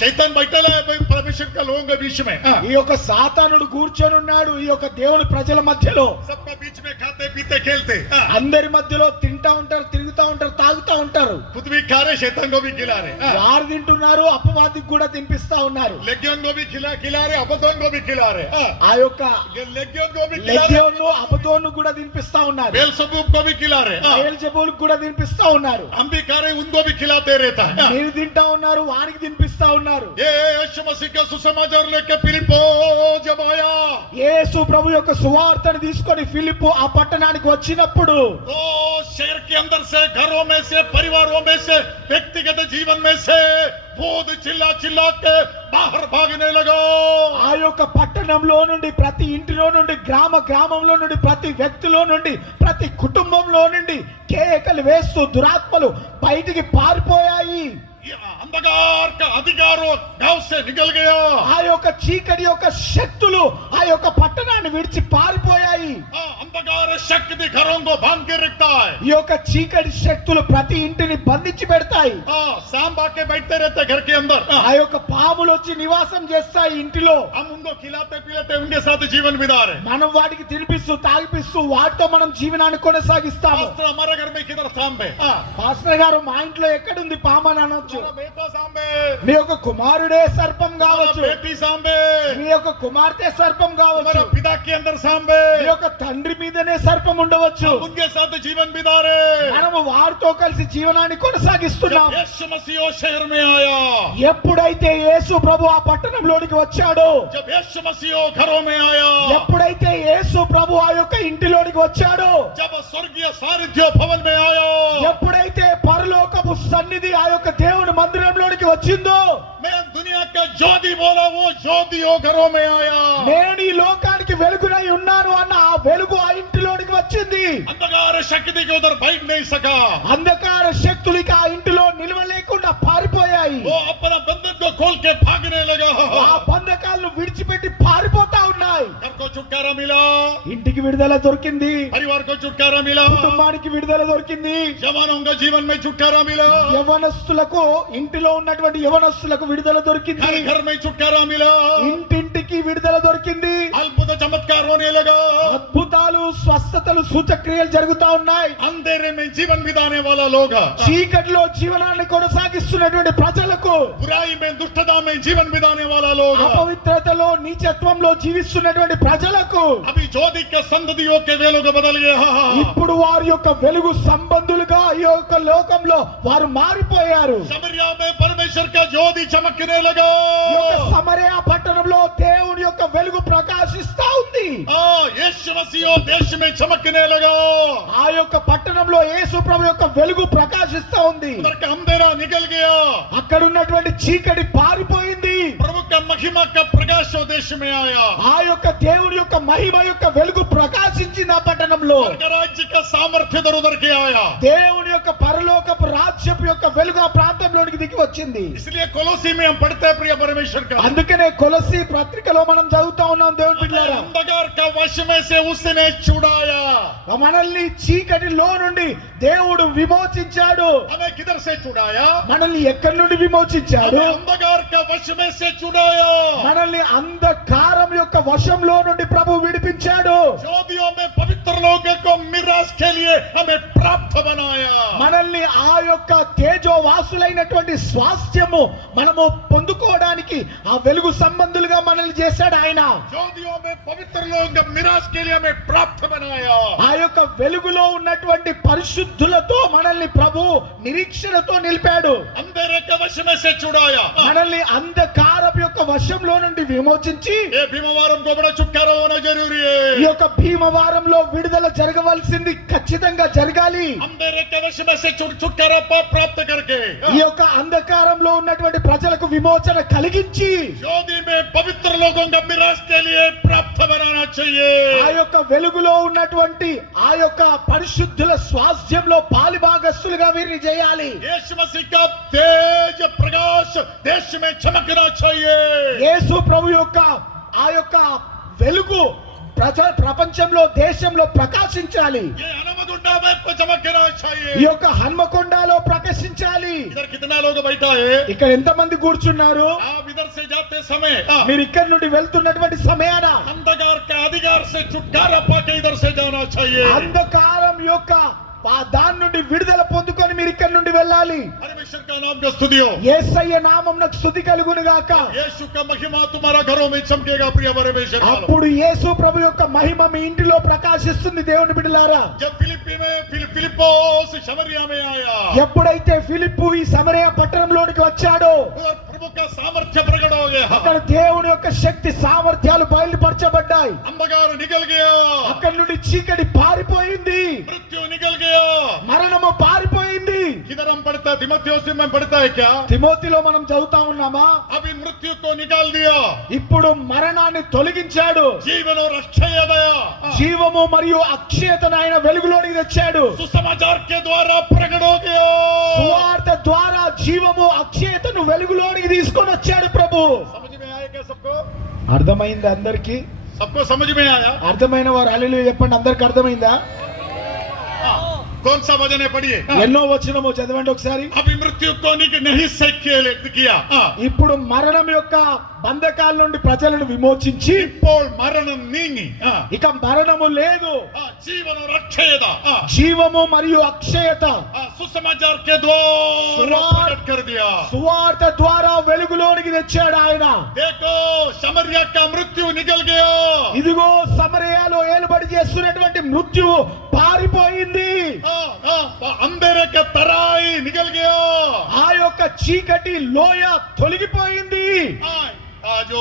शैतान बैठेला है भाई परमेश्वर का लोगों के बीच में. ఈ యొక్క సాతానుడు కూర్చొని ఉన్నాడు ఈ యొక్క దేవుని ప్రజల మధ్యలో. सबका बीच में खाते पीते खेलते. అందరి మధ్యలో తింటా ఉంటారు, తిరుగుతా ఉంటారు, తాగుతా ఉంటారు. खुद भी खा रहे, शैतान को भी खिला रहे. వారు తింటున్నారు, అపవాదికి కూడా తినిపిస్తా ఉన్నారు. लेगियोन को भी खिला रहे, अबदोन को भी खिला रहे. ఆ యొక్క लेगियोन को भी खिला रहे, లెగ్యోను అబదోను కూడా తినిపిస్తా ఉన్నారు. बेलसेबूब को भी खिला रहे. బెయల్జెబూలుకు కూడా తినిపిస్తా ఉన్నారు. हम भी खा रहे, उनको भी खिलाते रहता है. మీరు తింటా ఉన్నారు, వానికి తినిపిస్తా ఉన్నారు. ये यीशु मसीह का सुसमाचार लेके फिलिप्पो जब आया, యేసు ప్రభు యొక్క సువార్తను తీసుకొని ఫిలిప్పు ఆ పట్టణానికి వచ్చినప్పుడు वो शहर के अंदर से, घरों में से, परिवारों में से, व्यक्तिगत जीवन में से भूत चिल्ला के बाहर भागने लगा. ఆ యొక్క పట్టణంలో నుండి, ప్రతి ఇంటిలో నుండి, గ్రామంలో నుండి, ప్రతి వ్యక్తిలో నుండి, ప్రతి కుటుంబంలో నుండి కేకలు వేస్తూ దురాత్మలు బయటికి పారిపోయాయి. अंधकार का अधिकार गांव से निकल गया. ఆ యొక్క చీకటి యొక్క శక్తులు ఆ యొక్క పట్టణాన్ని విడిచి పారిపోయాయి. अंधकार शक्ति घरों को बांध के रखता है. ఈ యొక్క చీకటి శక్తులు ప్రతి ఇంటిని బంధించి పెడతాయి. सांप आके बैठते रहते घर के अंदर. ఆ యొక్క పాములు వచ్చి నివాసం చేస్తాయి ఇంటిలో. हम उनको खिलाते पिलाते उनके साथ जीवन बिता रहे. మనం వాటికి తినిపిస్తూ తాగిపిస్తూ వాటితో మనం జీవనాన్ని కొనసాగిస్తాము. पास्टर हमारे घर में किधर सांप है? పాస్టర్ గారు మా ఇంట్లో ఎక్కడుంది పాము అని అనొచ్చు. हमारा बेटा सांप है, మీ యొక్క కుమారుడే సర్పం हमारा కావచ్చు, बेटी सांप है, మీ యొక్క కుమార్తె సర్పం కావచ్చు, हमारा पिता के अंदर सांप మీ है. యొక్క తండ్రి మీదనే సర్పం ఉండవచ్చు. हम उनके साथ जीवन बिता रहे. మనము వారితో కలిసి జీవనాన్ని కొనసాగిస్తున్నాం. जब यीशु मसीह वो शहर में आया, ఎప్పుడైతే యేసు ప్రభు ఆ పట్టణంలోనికి వచ్చాడో, जब यीशु मसीह वो घरों में आया, ఎప్పుడైతే యేసు ప్రభు ఆ యొక్క ఇంటిలోనికి వచ్చాడో, जब स्वर्गीय सानिध्य भवन में आया, ఎప్పుడైతే పరలోకపు సన్నిధి ఆ యొక్క దేవుని మందిరంలోనికి వచ్చిందో, मैं दुनिया का ज्योति बोला, वो ज्योति वो घरों में आया. నేను ఈ లోకానికి వెలుగునై ఉన్నాను అన్న ఆ వెలుగు ఆ ఇంటిలోనికి వచ్చింది. अंधकार शक्ति के उधर बैठ नहीं सका. అంధకార శక్తులకి ఆ ఇంటిలో నిలవలేకుండా పారిపోయాయి. वो अपना बंधन को खोल के भागने लगा. ఆ బంధకాలను విడిచిపెట్టి పారిపోతా ఉన్నాయి. घर को छुटकारा मिला, ఇంటికి విడుదల దొరికింది, परिवार को छुटकारा मिला, కుటుంబానికి విడుదల దొరికింది, जवानों का जीवन में छुटकारा मिला, యవనస్తులకు ఇంటిలో ఉన్నటువంటి యవనస్తులకు విడుదల దొరికింది, घर घर में छुटकारा मिला. ఇంటింటికి విడుదల దొరికింది. अद्भुत चमत्कार होने लगा. అద్భుతాలు, స్వస్థతలు, సూచక్రియలు జరుగుతా ఉన్నాయి. अंधेरे में जीवन बिताने वाला लोग, చీకటిలో జీవనాన్ని కొనసాగిస్తున్నటువంటి ప్రజలకు, बुराई में दुष्टता में जीवन बिताने वाला लोग, అపవిత్రతలో నీచత్వంలో జీవిస్తున్నటువంటి ప్రజలకు अभी ज्योति के संततियों के वेलों को बदल गया. ఇప్పుడు వారి యొక్క వెలుగు సంబంధులుగా ఈ యొక్క లోకంలో వారు మారిపోయారు. समरिया में परमेश्वर का ज्योति चमकने लगा. ఈ యొక్క సమరయ పట్టణంలో దేవుని యొక్క వెలుగు ప్రకాశిస్తా ఉంది. यीशु मसीह देश में चमकने लगा. ఆ యొక్క పట్టణంలో యేసు ప్రభు యొక్క వెలుగు ప్రకాశిస్తా ఉంది. उधर का अंधेरा निकल गया. అక్కడ ఉన్నటువంటి చీకటి పారిపోయింది. प्रभु का महिमा का प्रकाश वो देश में आया. ఆ యొక్క దేవుని యొక్క మహిమ యొక్క వెలుగు ప్రకాశించింది ఆ పట్టణంలో. स्वर्ग राज्य का सामर्थ्य इधर उधर के आया. దేవుని యొక్క పరలోకపు రాజ్యపు యొక్క వెలుగు ఆ ప్రాంతంలోనికి దిగి వచ్చింది. इसलिए कोलोसी में हम पढ़ते हैं प्रिय परमेश्वर का, అందుకనే కొలస్సీ పత్రికలో మనం చదువుతా ఉన్నాం దేవుని బిడ్డలారా, अंधकार का वश में से उसने छुड़ाया. మనల్ని చీకటిలో నుండి దేవుడు విమోచించాడు. हमें किधर से छुड़ाया? మనల్ని ఎక్కడి నుండి విమోచించాడు? हमें अंधकार का वश में से छुड़ाया. మనల్ని అంధకారం యొక్క వశంలో నుండి ప్రభు విడిపించాడు. ज्योतियों में पवित्र लोगों को मिराज के लिए हमें प्राप्त बनाया. మనల్ని ఆ యొక్క తేజోవాసులైనటువంటి స్వాస్థ్యము మనము పొందుకోవడానికి ఆ వెలుగు సంబంధులుగా మనల్ని చేశాడు ఆయన. ज्योतियों में पवित्र लोगों के मिराज के लिए हमें प्राप्त बनाया. ఆ యొక్క వెలుగులో ఉన్నటువంటి పరిశుద్ధులతో మనల్ని ప్రభు నిరీక్షణతో నిలిపాడు. अंधेरे के वश में से छुड़ाया. మనల్ని అంధకారం యొక్క వశంలో నుండి విమోచించి ये भीमवारम को बड़ा छुटकारा होना जरूरी है. ఈ యొక్క భీమవారంలో విడుదల జరగవలసింది ఖచ్చితంగా జరగాలి. अंधेरे के वश में से छुटकारा प्राप्त करके ఈ యొక్క అంధకారంలో ఉన్నటువంటి ప్రజలకు విమోచన కలిగించి ज्योति में पवित्र लोगों का मिराज के लिए प्राप्त बनाना चाहिए. ఆ యొక్క వెలుగులో ఉన్నటువంటి ఆ యొక్క పరిశుద్ధుల స్వాస్థ్యంలో పాలిభాగస్తులుగా వీరిని చేయాలి. यीशु मसीह का तेज प्रकाश देश में चमकना चाहिए. యేసు ప్రభు యొక్క ఆ యొక్క వెలుగు ప్రపంచంలో దేశంలో ప్రకాశించాలి. ये हनुमकुंडा में चमकना ఈ चाहिए. యొక్క హన్మకొండలో ప్రకాశించాలి. इधर कितना लोग बैठा है? ఇక్కడ ఎంతమంది కూర్చున్నారు? आप इधर से जाते समय మీరు ఇక్కడ నుండి వెళ్తున్నటువంటి సమయాన अंधकार का अधिकार से छुटकारा पाके इधर से जाना चाहिए. అంధకారం యొక్క దాని నుండి విడుదల పొందుకొని మీరు ఇక్కడ నుండి వెళ్ళాలి. परमेश्वर का नाम का स्तुति हो. యేసయ్య నామమునకు స్తుతి కలుగును గాక. यीशु का महिमा तुम्हारा घरों में चमकेगा प्रिय परमेश्वर वालों. అప్పుడు యేసు ప్రభు యొక్క మహిమ మీ ఇంటిలో ప్రకాశిస్తుంది దేవుని బిడ్డలారా. जब फिलिप्पी में फिलिप्पोस शमरिया में आया, ఎప్పుడైతే ఫిలిప్పు ఈ సమరయ పట్టణంలోనికి వచ్చాడో उधर प्रभु का सामर्थ्य प्रकट हो गया. అక్కడ దేవుని యొక్క శక్తి సామర్థ్యాలు బయలుపరచబడ్డాయి. अंधकार निकल गया, అక్కడి నుండి చీకటి పారిపోయింది. मृत्यु निकल गया. మరణము పారిపోయింది. किधर हम पढ़ता है? तिमोथियोस में पढ़ता है क्या? తిమోతిలో మనం చదువుతా ఉన్నామా? अभी मृत्यु को निकाल दिया, ఇప్పుడు మరణాన్ని తొలగించాడు. जीवन और अक्षय दया జీవము మరియు అక్షయతను ఆయన వెలుగులోనికి తెచ్చాడు. सुसमाचार के द्वारा प्रकट हो गया. సువార్త ద్వారా జీవము అక్షయతను వెలుగులోనికి తీసుకొని వచ్చాడు ప్రభు. समझ में आया क्या सबको? అర్థమైంది అందరికి? सबको समझ में आया? అర్థమైన వారు హల్లెలూయా చెప్పండి. అందరికి అర్థమైందా? कौन सा वचन है? पढ़िए. ఎన్నో వచనము చదవండి ఒకసారి. अभी मृत्यु को नहीं से किया. ఇప్పుడు మరణం యొక్క బంధకాల నుండి ప్రజలను విమోచించి ഇപ്പോൾ മരണം നീങ്ങി. ఇక మరణము లేదు. जीवन और अक्षयता జీవము మరియు అక్షయత सुसमाचार के द्वारा प्रकट कर दिया. సువార్త ద్వారా వెలుగులోనికి తెచ్చాడు ఆయన. देखो शमरिया का मृत्यु निकल गया. ఇదిగో సమరయాలో ఏలుబడి చేస్తున్నటువంటి మృత్యువు పారిపోయింది. अंधेरे के तराई निकल गया. ఆ యొక్క చీకటి లోయ తొలగిపోయింది. जो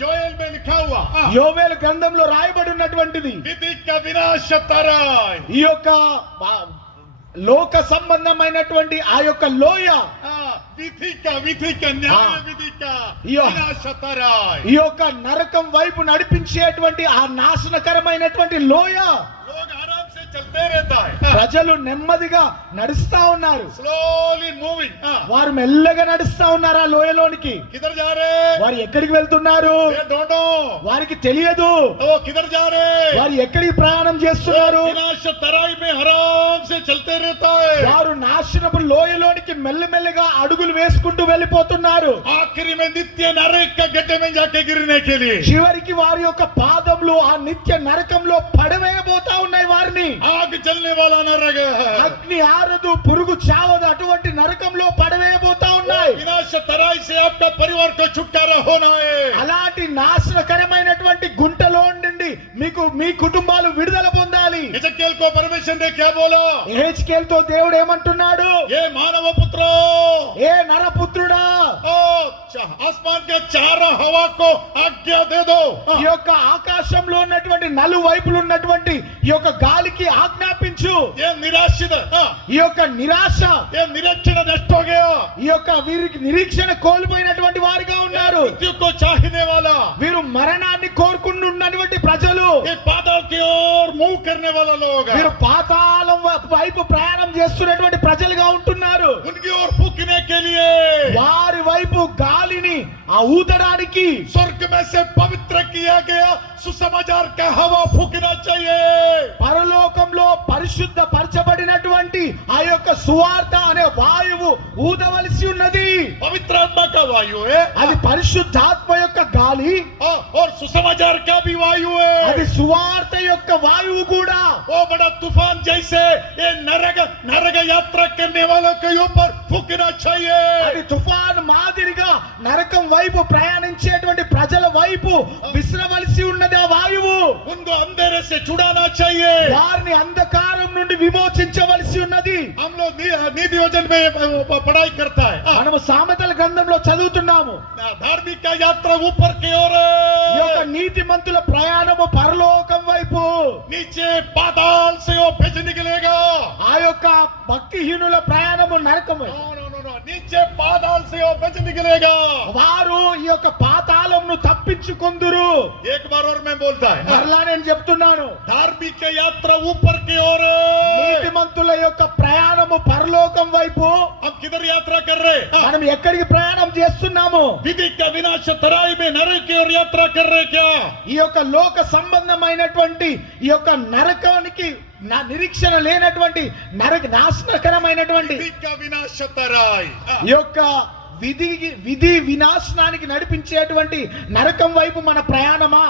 जोएल में लिखा हुआ యోవేలు గ్రంథంలో రాయబడి ఉన్నటువంటిది विधि का विनाश तराई. ఈ యొక్క లోక సంబంధమైనటువంటి ఆ యొక్క లోయ, विधि का न्याय विधि का विनाश तराई. ఈ యొక్క నరకం వైపు నడిపించేటువంటి ఆ నాశనకరమైనటువంటి లోయ. लोग आराम से चलते रहता है. ప్రజలు నెమ్మదిగా నడుస్తా ఉన్నారు. Slowly moving. వారు మెల్లగా నడుస్తా ఉన్నారు ఆ లోయలోనికి. किधर जा रहे? వారు ఎక్కడికి వెళ్తున్నారు? ये don't know. వారికి తెలియదు. वो किधर जा रहे? వారు ఎక్కడికి ప్రయాణం చేస్తున్నారు? विनाश तराई में आराम से चलते रहता है. వారు నాశనపు లోయలోనికి మెల్లమెల్లగా అడుగులు వేసుకుంటూ వెళ్ళిపోతున్నారు. आखिरी में नित्य नरक का गड्ढे में जाके गिरने के लिए చివరికి వారి యొక్క పాదములు ఆ నిత్య నరకంలో పడవేయబోతా ఉన్నాయి వారిని. आग जलने वाला नरक है. అగ్ని ఆరదు, పురుగు చావదు, అటువంటి నరకంలో పడవేయబోతా ఉన్నాయి. विनाश तराई से आपका परिवार को छुटकारा होना है. అలాంటి నాశనకరమైనటువంటి గుంటలో నుండి మీకు మీ కుటుంబాలు విడుదల పొందాలి. एजेकियल को परमेश्वर ने क्या बोला? యెహెజ్కేల్ తో దేవుడు ఏమంటున్నాడు? ये मानव पुत्रो, ఏ నరపుత్రుడా, आसमान के चारों हवा को आज्ञा दे दो. ఈ యొక్క ఆకాశంలో ఉన్నటువంటి నలువైపులు ఉన్నటువంటి ఈ యొక్క గాలికి ఆజ్ఞాపించు. ये निराशित, ఈ యొక్క నిరాశ, ये निरीक्षण नष्ट हो गया. ఈ యొక్క వీరికి నిరీక్షణ కోల్పోయినటువంటి వారిగా ఉన్నారు. मृत्यु को चाहने वाला, వీరు మరణాన్ని కోరుకుంటున్నటువంటి ప్రజలు, ये पाताल की ओर मुंह करने वाला लोग, వీరు పాతాళం వైపు ప్రయాణం చేస్తున్నటువంటి ప్రజలుగా ఉంటున్నారు. उनकी ओर फूकने के लिए వారి వైపు గాలిని ఆ ఊదడానికి स्वर्ग में से पवित्र किया गया सुसमाचार का हवा फूकना चाहिए. సువార్త అనే వాయువు ఊదవలసి ఉన్నది. पवित्र आत्मा का वायु है అది పరిశుద్ధాత్మ యొక్క గాలి, और सुसमाचार का भी वायु है। అది సువార్త యొక్క వాయువు కూడా. वो बड़ा तूफान जैसे ये नरक यात्रा करने वालों के ऊपर फूकना चाहिए। అది తుఫాను మాదిరిగా నరకం వైపు ప్రయాణించేటువంటి ప్రజల వైపు విసరవలసి ఉన్నది ఆ వాయువు. उनको अंधेरे से छुड़ाना चाहिए। వారిని అంధకారం నుండి విమోచించవలసి ఉన్నది. हम लोग नीति वचन में पढ़ाई करता है। మనము సామెతల గ్రంథంలో చదువుతున్నాము. धार्मिक का यात्रा ऊपर की ओर, ఈ యొక్క నీతిమంతుల ప్రయాణము పరలోకం వైపు. नीचे पाताल से वो भेज निकलेगा। ఆ యొక్క భక్తిహీనుల ప్రయాణము నరకం వైపు. नीचे पाताल से वो भेज निकलेगा। వారు ఈ యొక్క పాతాళంను తప్పించుకొందురు. एक बार और मैं बोलता है, మరలా నేను చెప్తున్నాను, धार्मिक का यात्रा ऊपर की ओर, నీతిమంతుల యొక్క ప్రయాణము పరలోకం వైపు. हम किधर यात्रा कर रहे हैं? మనం ఎక్కడికి ప్రయాణం చేస్తున్నాము? विधि का विनाश तराई में नरक की ओर यात्रा कर रहे क्या? ఈ యొక్క లోక సంబంధమైనటువంటి ఈ యొక్క నరకానికి నా నిరీక్షణ లేనటువంటి నాశనకరమైనటువంటి विधि का विनाश तराई, ఈ యొక్క విధి వినాశనానికి నడిపించేటువంటి నరకం వైపు మన ప్రయాణమా?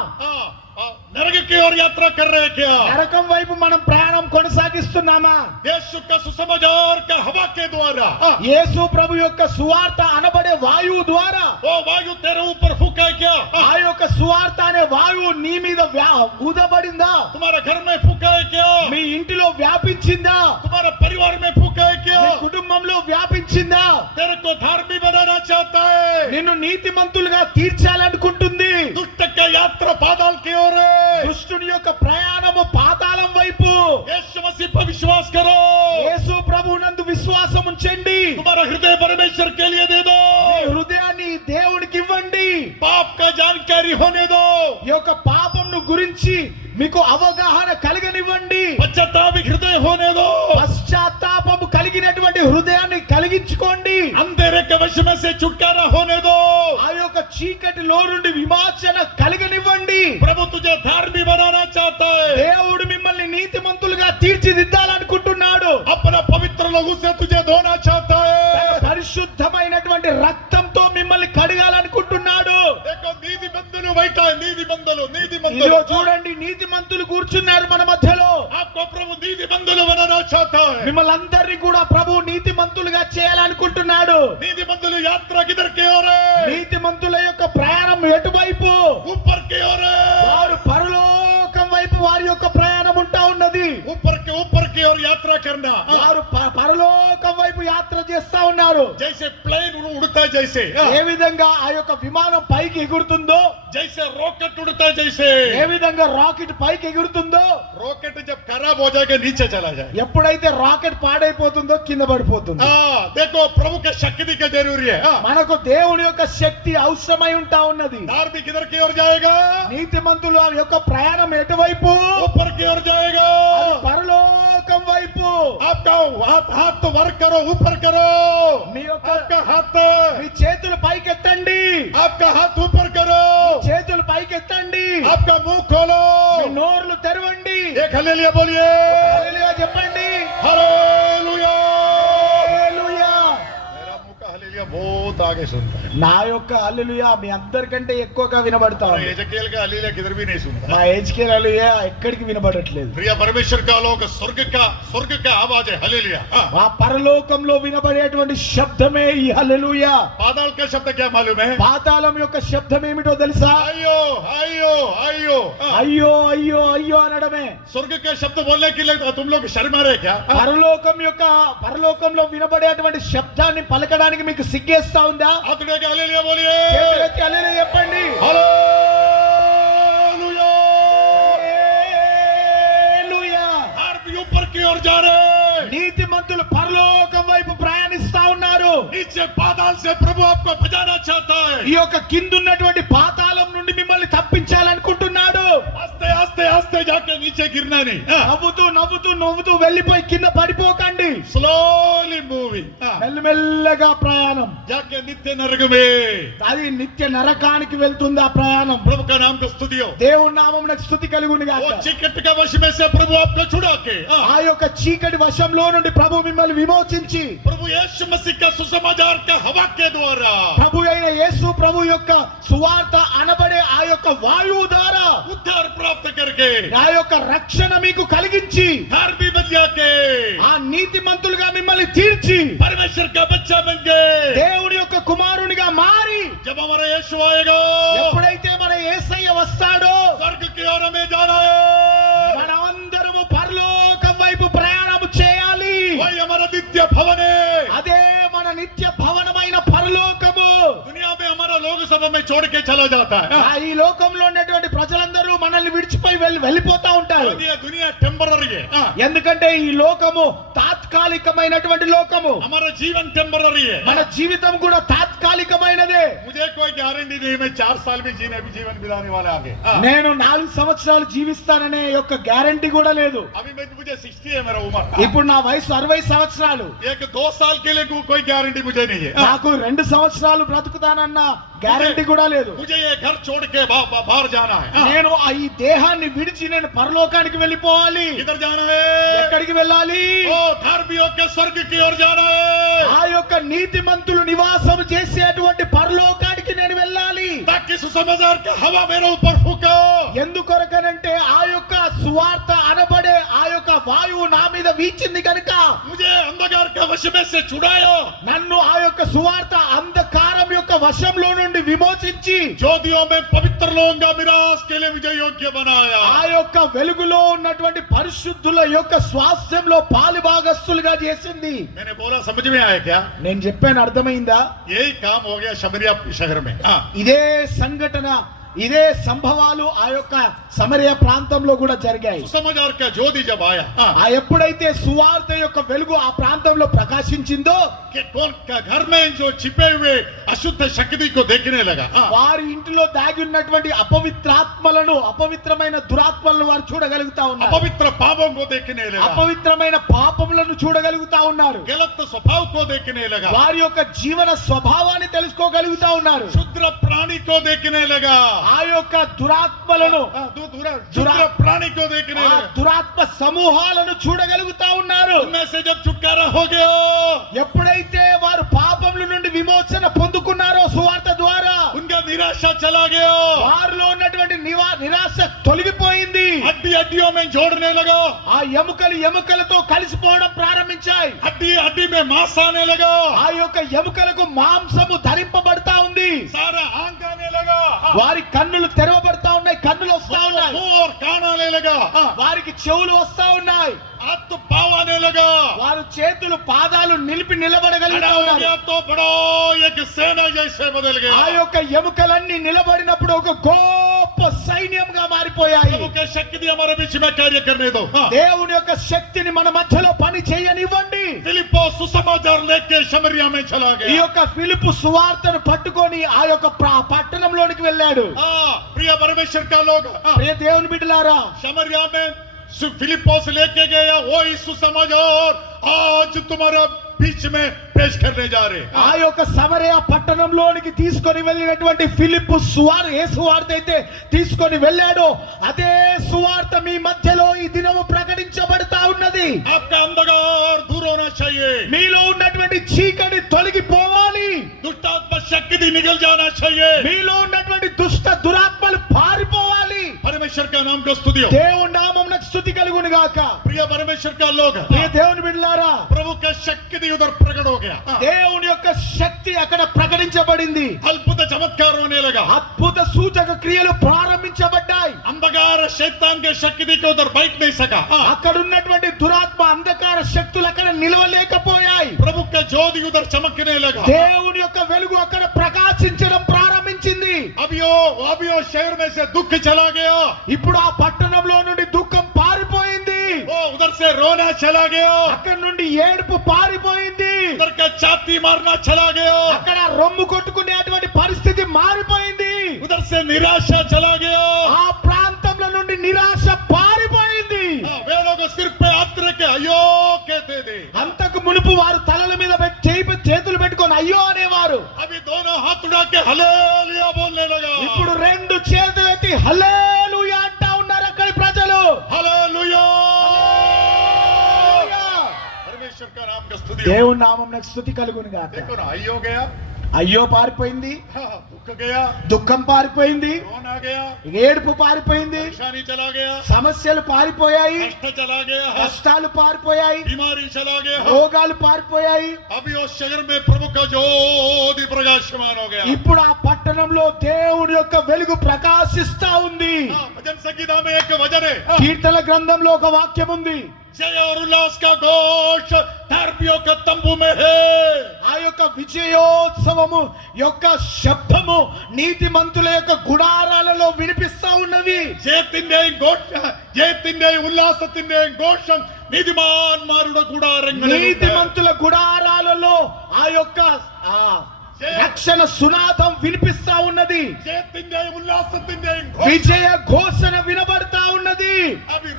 नरक की ओर यात्रा कर रहे क्या? నరకం వైపు మనం ప్రయాణం కొనసాగిస్తున్నామా? यीशु का सुसमाचार का हवा के द्वारा, యేసు ప్రభు యొక్క సువార్త అనబడే వాయువు ద్వారా वो वायु तेरे ऊपर फूका है क्या? ఆ యొక్క సువార్త అనే వాయువు నీ మీద ఊదబడిందా? तुम्हारे घर में फूका है क्या? మీ ఇంటిలో వ్యాపించిందా? तुम्हारे परिवार में फूका है क्या? మీ కుటుంబంలో వ్యాపించిందా? तेरे को धार्मिक बनाना चाहता है। నిన్ను నీతిమంతులుగా తీర్చాలనుకుంటుంది. दुष्ट का यात्रा पाताल की ओर है। దుష్టుని యొక్క ప్రయాణము పాతాళం వైపు. यीशु मसीह पर विश्वास करो। యేసు ప్రభువునందు విశ్వాసం ఉంచండి. तुम्हारा हृदय परमेश्वर के लिए दे दो। మీ హృదయాన్ని దేవునికి ఇవ్వండి. पाप का जानकारी होने दो। ఈ యొక్క పాపంను గురించి మీకు అవగాహన కలగనివ్వండి. पश्चातापिक हृदय होने दो। పశ్చాత్తాపము కలిగినటువంటి హృదయాన్ని కలిగించుకోండి. अंधेरे के वश में से छुटकारा होने दो। ఆ యొక్క చీకటిలో నుండి విమోచన కలిగనివ్వండి. प्रभु तुझे धार्मिक बनाना चाहता है। దేవుడు మిమ్మల్ని నీతిమంతులుగా తీర్చిదిద్దాలనుకుంటున్నాడు. अपना पवित्र लहू से तुझे धोना चाहता है। పరిశుద్ధమైనటువంటి రక్తంతో మిమ్మల్ని కడగాలనుకుంటున్నాడు. देखो नीति बंधुలు बैठा है, नीति बंधुలు ఇదిగో చూడండి, నీతిమంతులు కూర్చున్నారు మన మధ్యలో. आपको प्रभु नीति बंधुలు बनाना चाहता है। మిమ్మల్ని అందరినీ కూడా ప్రభు నీతిమంతులుగా చేయాలనుకుంటున్నాడు. नीति बंधुలు यात्रा किधर की ओर है? నీతిమంతుల యొక్క ప్రయాణం ఎటువైపు? ऊपर की ओर है। వారు పరలోకం వైపు వారి యొక్క ప్రయాణం ఉంటా ఉన్నది. ऊपर की ओर यात्रा करना। వారు పరలోకం వైపు యాత్ర చేస్తా ఉన్నారు. जैसे प्लेन उड़ता है, जैसे ఏ విధంగా ఆ యొక్క విమానం పైకి ఎగురుతుందో, जैसे रॉकेट उड़ता है, जैसे ఏ విధంగా రాకెట్ పైకి ఎగురుతుందో, रॉकेट जब खराब हो जाएगा नीचे चला जाए। ఎప్పుడైతే రాకెట్ పాడైపోతుందో కింద పడిపోతుంది. देखो प्रभु का शक्ति का जरूरी है। మనకు దేవుని యొక్క శక్తి అవసరమై ఉంటా ఉన్నది. धार्मिक किधर की ओर जाएगा? నీతిమంతుల యొక్క ప్రయాణం ఎటువైపు? ऊपर की ओर जाएगा। అది పరలోకం వైపు. आपका हाथ तो वर्क करो, ऊपर करो। మీ యొక్క आपका हाथ, మీ చేతులు పైకెత్తండి. आपका हाथ ऊपर करो। చేతులు పైకెత్తండి. आपका मुंह खोलो। మీ నోర్లు తెరవండి. एक हालेलुया बोलिए। హల్లెలూయా చెప్పండి. हालेलुया। హల్లెలూయా. मेरा मुंह का हालेलुया बहुत आगे सुनता है। నా యొక్క హల్లెలూయా మీ అందరికంటే ఎక్కువగా వినబడతా ఉంది. एजकेल का हालेलुया किधर भी नहीं सुनता। మా హెచ్కేల్ హల్లెలూయా ఎక్కడికి వినబడట్లేదు. प्रिय परमेश्वर का लोग स्वर्ग का आवाज है हालेलुया। ఆ పరలోకంలో వినబడేటువంటి శబ్దమే ఈ హల్లెలూయా. पाताल का शब्द क्या मालूम है? పాతాళం యొక్క శబ్దం ఏమిటో తెలుసా? आयो आयो आयो। అయ్యో అయ్యో అయ్యో అనడమే. स्वर्ग का शब्द बोलने के लिए तुम लोग शर्मा रहे क्या? పరలోకంలో వినబడేటువంటి శబ్దాన్ని పలకడానికి మీకు సిగ్గేస్తా ఉందా? हाथ उठा के हालेलुया बोलिए। చేతులెత్తి హల్లెలూయా చెప్పండి. हालेलुया। హల్లెలూయా. आरती ऊपर की ओर जा रहे। నీతిమంతులు పరలోకం వైపు ప్రయాణిస్తా ఉన్నారు. नीचे पाताल से प्रभु आपको बचाना चाहता है। ఈ యొక్క కిందున్నటువంటి పాతాళం నుండి మిమ్మల్ని తప్పించాలనుకుంటున్నాడు. आस्ते आस्ते आस्ते आस्ते जाके नीचे गिरना नहीं నవ్వుతూ నవ్వుతూ నవ్వుతూ వెళ్ళిపోయి కింద పడిపోకండి. स्लोली मूविंग మెల్లమెల్లగా ప్రయాణం. जाके नित्य नरक में అది నిత్య నరకానికి వెళ్తుంది ఆ ప్రయాణం. प्रभु का नाम को स्तुति हो. దేవుని నామమునకు స్తుతి కలుగును वो గాక. चिकट का वश में से प्रभु आपको छुड़ा के ఆ యొక్క చీకటి వశంలో నుండి ప్రభు మిమ్మల్ని విమోచించి प्रभु यीशु मसीह का सुसमाचार का हवा के द्वारा ప్రభు అయిన యేసు ప్రభు యొక్క సువార్త అనబడే ఆ యొక్క వాయువు ద్వారా उद्धार प्राप्त करके ఆ యొక్క రక్షణ మీకు కలిగించి धार्मिक बन जाके ఆ నీతిమంతులుగా మిమ్మల్ని తీర్చి परमेश्वर का बच्चा बन गए. దేవుని యొక్క కుమారునిగా మారి जब हमारा यीशु आएगा ఎప్పుడైతే మన యేసయ్య వస్తాడో स्वर्ग की ओर हमें जाना है. మనమందరము పరలోకం వైపు ప్రయాణం చేయాలి. वही हमारा नित्य भवन है. అదే మన నిత్య భవనమైన పరలోకము. दुनिया में हमारा लोग सभा में छोड़ के चला जाता है. ఈ లోకంలో ఉన్నటువంటి ప్రజలందరూ మనల్ని విడిచిపోయి వెళ్ళిపోతా ఉంటారు. ये दुनिया टेम्पररी है. ఎందుకంటే ఈ లోకము తాత్కాలికమైనటువంటి లోకము. हमारा जीवन टेम्पररी है. మన జీవితం కూడా తాత్కాలికమైనదే. मुझे कोई गारंटी नहीं मैं 4 साल में जीवन बिताने वाले आगे. నేను 4 సంవత్సరాలు జీవిస్తాననే యొక్క గ్యారెంటీ కూడా లేదు. अभी मुझे 60 है मेरा उम्र. ఇప్పుడు నా వయసు 60 సంవత్సరాలు. एक 2 साल के लिए कोई गारंटी मुझे नहीं है. నాకు 2 సంవత్సరాలు బ్రతుకుతానన్న గ్యారెంటీ కూడా లేదు. मुझे ये घर छोड़ के बाहर जाना है. నేను ఈ దేహాన్ని విడిచి నేను పరలోకానికి వెళ్ళిపోవాలి. किधर जाना है? ఎక్కడికి వెళ్ళాలి? ओ धार्मिकों के स्वर्ग की ओर जाना है. ఆ యొక్క నీతిమంతులు నివాసం చేసేటువంటి పరలోకానికి నేను వెళ్ళాలి. ताकि सुसमाचार का हवा मेरे ऊपर फूको. ఎందుకొరకనంటే ఆ యొక్క సువార్త అనబడే ఆ యొక్క వాయువు నా మీద వీచింది కనుక मुझे अंधकार के वश में से छुड़ाया. నన్ను ఆ యొక్క సువార్త అంధకారం యొక్క వశంలో నుండి విమోచించి ज्योतियों में पवित्र लोगों का मिरास के लिए मुझे योग्य बनाया. ఆ యొక్క వెలుగులో ఉన్నటువంటి పరిశుద్ధుల యొక్క స్వాస్థ్యంలో పాలుభాగస్తులుగా చేసింది. मैंने बोला समझ में आया क्या? నేను చెప్పాను అర్థమైందా? यही काम हो गया शमरिया शहर में. ఇదే సంఘటన ఇదే సంభవాలు ఆ యొక్క సమరయ ప్రాంతంలో కూడా జరిగాయి. सुसमाचार का ज्योति जब आया ఆ ఎప్పుడైతే సువార్త యొక్క వెలుగు ఆ ప్రాంతంలో ప్రకాశించిందో कि कौन का घर में जो छिपे हुए अशुद्ध शक्ति को देखने लगा. వారి ఇంటిలో దాగి ఉన్నటువంటి అపవిత్రాత్మలను అపవిత్రమైన దురాత్మలను వారు చూడగలుగుతా ఉన్నారు. अपवित्र पापों को देखने लगा. అపవిత్రమైన పాపములను చూడగలుగుతా ఉన్నారు. गलत स्वभाव को देखने लगा. వారి యొక్క జీవన స్వభావాన్ని తెలుసుకోగలుగుతా ఉన్నారు. शुद्र प्राणी को देखने लगा. ఆ యొక్క దురాత్మలను शुद्र प्राणी को देखने ఆ लगा. దురాత్మ సమూహాలను చూడగలుగుతా ఉన్నారు. उनमें से जब छुटकारा हो गया ఎప్పుడైతే వారు పాపముల నుండి విమోచన పొందుకున్నారో సువార్త ద్వారా उनका निराशा चला गया. వారిలో ఉన్నటువంటి నిరాశ తొలగిపోయింది. हड्डी हड्डियों में जोड़ने लगा. ఆ ఎముకలు ఎముకలతో కలిసిపోవడం ప్రారంభించాయి. हड्डी हड्डी में मांस आने लगा. ఆ యొక్క ఎముకలకు మాంసము ధరింపబడతా ఉంది. सारा आंख आने लगा. వారి కన్నులు తెరవబడతా ఉన్నాయి. కన్నులు వస్తా ఉన్నాయి. मुंह और कान आने लगा. వారికి చెవులు వస్తా ఉన్నాయి. हाथ तो पाँव आने लगा. వారు చేతులు పాదాలు నిలిపి खड़ा నిలబడగలుగుతా हो ఉన్నారు. गया तो बड़ा एक सेना जैसे बदल ఆ गया. యొక్క ఎముకలన్నీ నిలబడినప్పుడు ఒక గొప్ప సైన్యంగా మారిపోయాయి. प्रभु के शक्ति हमारे बीच में कार्य करने दो. దేవుని యొక్క శక్తిని మన మధ్యలో పని చేయనివ్వండి. फिलिप्पो सुसमाचार लेके शमरिया में चला ఈ गया. యొక్క ఫిలిప్పు సువార్తను పట్టుకొని ఆ యొక్క పట్టణంలోనికి వెళ్ళాడు. प्रिय परमेश्वर का लोग ప్రియ దేవుని బిడ్డలారా, शमरिया में फिलिप्पो से लेके गया वो सुसमाचार आज तुम्हारा बीच में पेश करने जा रहे. ఆ యొక్క సమరయ పట్టణంలోనికి తీసుకొని వెళ్ళినటువంటి ఫిలిప్పు ఏ సువార్త అయితే తీసుకొని వెళ్ళాడో అదే సువార్త మీ మధ్యలో ఈ దినము ప్రకటించబడతా ఉన్నది. आपका अंधकार दूर होना चाहिए. మీలో ఉన్నటువంటి చీకటి తొలగిపోవాలి. दुष्टात्मा शक्ति निकल जाना चाहिए. మీలో ఉన్నటువంటి దుష్ట దురాత్మలు పారిపోవాలి. परमेश्वर का नाम को स्तुति हो. దేవుని నామమునకు స్తుతి కలుగును గాక. प्रिय परमेश्वर का लोग ప్రియ దేవుని బిడ్డలారా, प्रभु का शक्ति उधर प्रकट हो गया. దేవుని యొక్క శక్తి అక్కడ ప్రకటించబడింది. अद्भुत चमत्कार होने लगा. అద్భుత సూచక క్రియలు ప్రారంభించబడ్డాయి. अंधकार शैतान के शक्ति को उधर बैठ नहीं सका. అక్కడ ఉన్నటువంటి దురాత్మ అంధకార శక్తులు అక్కడ నిలవలేకపోయాయి. प्रभु का ज्योति उधर चमकने लगा. దేవుని యొక్క వెలుగు అక్కడ ప్రకాశించడం ప్రారంభించింది. अभी शहर में से दुख चला गया. ఇప్పుడు ఆ పట్టణంలో నుండి దుఃఖం పారిపోయింది. वो उधर से रोना चला गया. అక్కడ నుండి ఏడుపు పారిపోయింది. उधर का छाती मारना चला गया. అక్కడ రొమ్ము కొట్టుకునేటువంటి పరిస్థితి మారిపోయింది. उधर से निराशा चला गया. ఆ ప్రాంతంలో నుండి నిరాశ వారు తలల మీద చేతులు పెట్టుకొని అయ్యో అనేవారు. अभी दोनों हाथ उठा के हालेलुया बोलने लगा. ఇప్పుడు రెండు చేతులు ఎత్తి హల్లెలూయా అంటా ఉన్నారు అక్కడి ప్రజలు. हालेलुया. परमेश्वर का नाम का स्तुति. దేవుని నామమునకు స్తుతి కలుగును గాక. देखो ना, आई हो गया, అయ్యో పారిపోయింది, दुख गया, దుఃఖం పారిపోయింది, रोना गया, ఏడుపు పారిపోయింది, परेशानी चला गया, సమస్యలు పారిపోయాయి, कष्ट चला गया, కష్టాలు పారిపోయాయి, बीमारी चला गया. రోగాలు పారిపోయాయి. अभी उस शहर में प्रभु का ज्योति प्रकाशमान हो गया. ఇప్పుడు ఆ పట్టణంలో దేవుని యొక్క వెలుగు ప్రకాశిస్తా ఉంది. भजन संगीता में एक वचन है, కీర్తన గ్రంథంలో ఒక వాక్యం ఉంది. जय और उल्लास का घोष धर्मियों के तंबू में है. ఆ యొక్క విజయోత్సవము యొక్క శబ్దము నీతిమంతుల యొక్క గుడారాలలో వినిపిస్తా ఉన్నది. జయతిండే ఉల్లాసతిండే ఘోషం నీతిమాన్మారుడ గుడారంగ. నీతిమంతుల గుడారాలలో ఆ యొక్క రక్షణ సునాదం వినిపిస్తా ఉన్నది. జయతిండే ఉల్లాసతిండే విజయ ఘోషణ వినబడతా ఉన్నది. అవి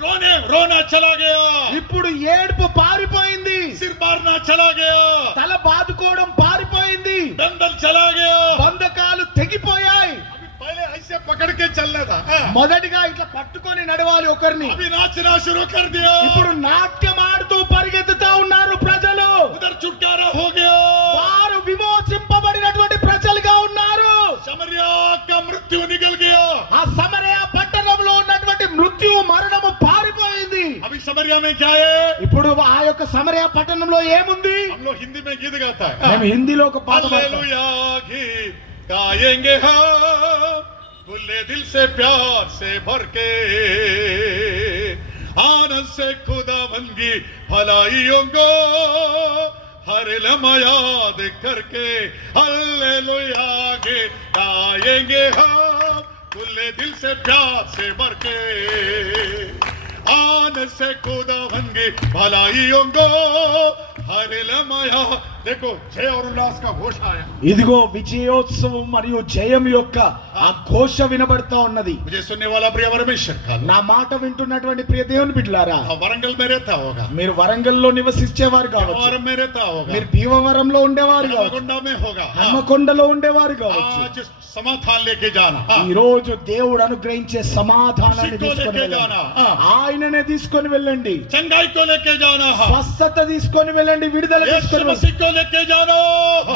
రోనా చలా గయా. ఇప్పుడు ఏడుపు పారిపోయింది, సిర్ మారనా చలా గయా, తల బాదుకోవడం పారిపోయింది, దండల్ చలా గయా, బంధకాలు తెగిపోయాయి. पहले ऐसे पकड़ के चलना था, మొదటిగా ఇట్లా పట్టుకొని నడవాలి ఒకరిని. अभी नाचना शुरू कर दिया. ఇప్పుడు నాట్యం ఆడుతూ పరిగెత్తుతా ఉన్నారు ప్రజలు. उधर छुटकारा हो गया. వారు విమోచింపబడినటువంటి ప్రజలుగా ఉన్నారు. समरिया का मृत्यु निकल गया. ఆ సమరయ పట్టణంలో ఉన్నటువంటి మృత్యు మరణము పారిపోయింది. अभी समरिया में क्या है? ఇప్పుడు ఆ యొక్క సమరయ పట్టణంలో ఏముంది? हम लोग हिंदी में गीत गाता है, మేము హిందీలో ఒక పాట పాడతాం. हालेलुया गीत गाएंगे हम खुले दिल से प्यार से भर के, आनंद से खुदावंद की भलाइयों को हर लम्हा याद करके, हालेलुया गीत गाएंगे हम खुले दिल से प्यार से भर के, आनंद से खुदावंद की भलाइयों को हर लम्हा याद. देखो जय और उल्लास का घोष आया. ఇదిగో విజయోత్సవం మరియు జయం యొక్క ఆ ఘోష వినబడతా ఉన్నది. मुझे सुनने वाला प्रिय परमेश्वर का, నా మాట వింటున్నటువంటి ప్రియ దేవుని బిడ్డలారా, वरंगल में रहता होगा, మీరు వరంగల్లో నివసించేవారు కావచ్చు, भीमवरम में रहता होगा, మీరు భీమవరంలో ఉండేవారు కావచ్చు, हनुमకొండ में होगा. హన్మకొండలో ఉండేవారు కావచ్చు. आज समाधान लेके जाना, ఈ రోజు దేవుడు అనుగ్రహించే సమాధానాన్ని ఉసితో తీసుకొని లేకే వెళ్ళండి. జానా. ఆయననే తీసుకొని వెళ్ళండి. चंगाई को लेके जाना, స్వస్థత తీసుకొని వెళ్ళండి, విడుదల यीशु తీసుకొని వెళ్ళండి. मसीह को लेके जाना.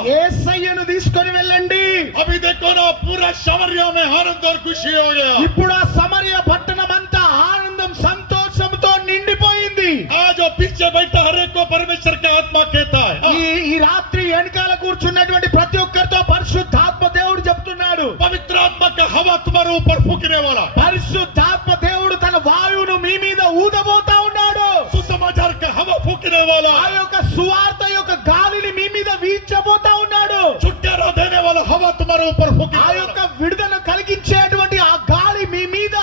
యేసయ్యను తీసుకొని వెళ్ళండి. अभी देखो ना, पूरा समरिया में आनंद और खुशी हो गया. ఇప్పుడు ఆ సమరయ పట్టణం అంతా ఆనందం సంతోషంతో నిండిపోయింది. आज जो पीछे बैठा हर एक को परमेश्वर का आत्मा कहता है, ఈ రాత్రి వెనకాల కూర్చున్నటువంటి ప్రతి ఒక్కరితో పరిశుద్ధాత్మ దేవుడు చెప్తున్నాడు. पवित्र आत्मा का हवा तुम्हारे ऊपर फूकने वाला, పరిశుద్ధాత్మ దేవుడు తన వాయువును మీ మీద ఊదబోతా ఉన్నాడు. सुसमाचार का हवा फूकने वाला, ఆ యొక్క సువార్త యొక్క గాలిని మీ మీద వీచబోతా ఉన్నాడు. छुटकारा देने वाला हवा तुम्हारे ऊपर फूकने ఆ वाला, యొక్క విడుదల కలిగించేటువంటి ఆ గాలి మీ మీద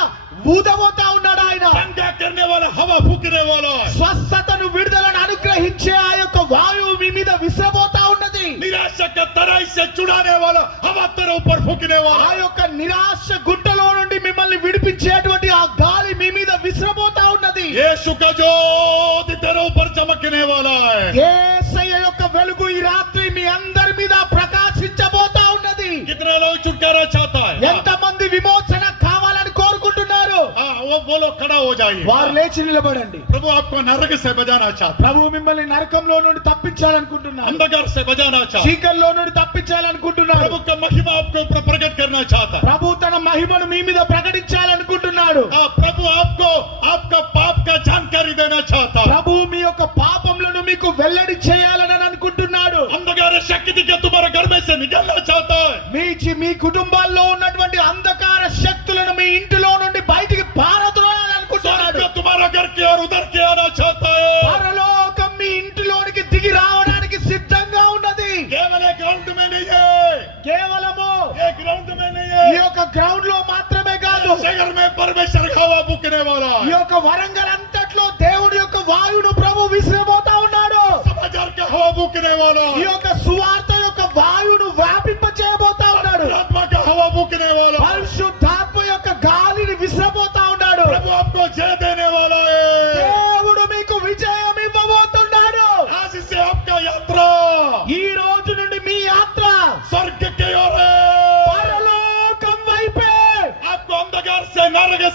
ఊదబోతా ఉన్నాడు ఆయన. चंगा करने वाला हवा फूकने वाला, స్వస్థతను విడుదలను అనుగ్రహించే ఆ యొక్క వాయువు మీ మీద విసరబోతా ఉన్నది. निराशा का तराई से छुड़ाने वाला हवा तेरे ऊपर फूकने ఆ वाला, యొక్క నిరాశ గుట్టలో నుండి మిమ్మల్ని విడిపించేటువంటి ఆ గాలి మీ మీద విసరబోతా ఉన్నది. यीशु का ज्योति तेरे ऊपर चमकने वाला है. యేసయ్య యొక్క వెలుగు ఈ రాత్రి మీ అందరి మీద ప్రకాశించబోతా ఉన్నది. कितने लोग छुटकारा चाहता है? ఎంతమంది విమోచన కావాలని కోరుకుంటున్నారు? वो लोग खड़ा हो जाइए. వారు లేచి నిలబడండి. प्रभु आपको नरक से बचाना चाहता है, ప్రభు మిమ్మల్ని నరకంలో నుండి తప్పించాలనుకుంటున్నారు, अंधकार से बचाना चाहता है, చీకట్లో నుండి తప్పించాలనుకుంటున్నారు. प्रभु का महिमा आपके ऊपर प्रकट करना चाहता है. ప్రభు తన మహిమను మీ మీద ప్రకటించాలనుకుంటున్నాడు. प्रभु आपको आपका पाप का जानकारी देना चाहता है. ప్రభు మీ యొక్క పాపములను మీకు వెల్లడి చేయాలని అనుకుంటున్నాడు. अंधकार शक्ति के तुम्हारे घर में से निकलना चाहता है. మీ కుటుంబాల్లో ఉన్నటువంటి అంధకార శక్తులను మీ ఇంటిలో నుండి బయటికి పారద్రోలాలనుకుంటున్నాడు. स्वर्ग तुम्हारा घर की ओर उधर के आना चाहता है. పరలోకం మీ ఇంటిలోనికి దిగి రావడానికి సిద్ధంగా ఉన్నది. केवल एक ग्राउंड में नहीं है, కేవలము ये ग्राउंड में नहीं ఈ है, యొక్క గ్రౌండ్ లో మాత్రమే కాదు, शहर में परमेश्वर का हवा फूकने वाला ఈ है. యొక్క వరంగల్ అంతట్లో దేవుడి యొక్క వాయువును ప్రభు విసిరబోతా ఉన్నాడు. समाचार का हवा फूकने वाला ఈ है. యొక్క సువార్త యొక్క వాయువును వ్యాపింప చేయబోతా ఉన్నాడు. आत्मा का हवा फूकने वाला है. పరిశుద్ధాత్మ యొక్క గాలిని విసిరబోతా ఉన్నాడు. प्रभु आपको जय देने वाला है. దేవుడు మీకు విజయం ఇవ్వబోతున్నాడు. आज से आपका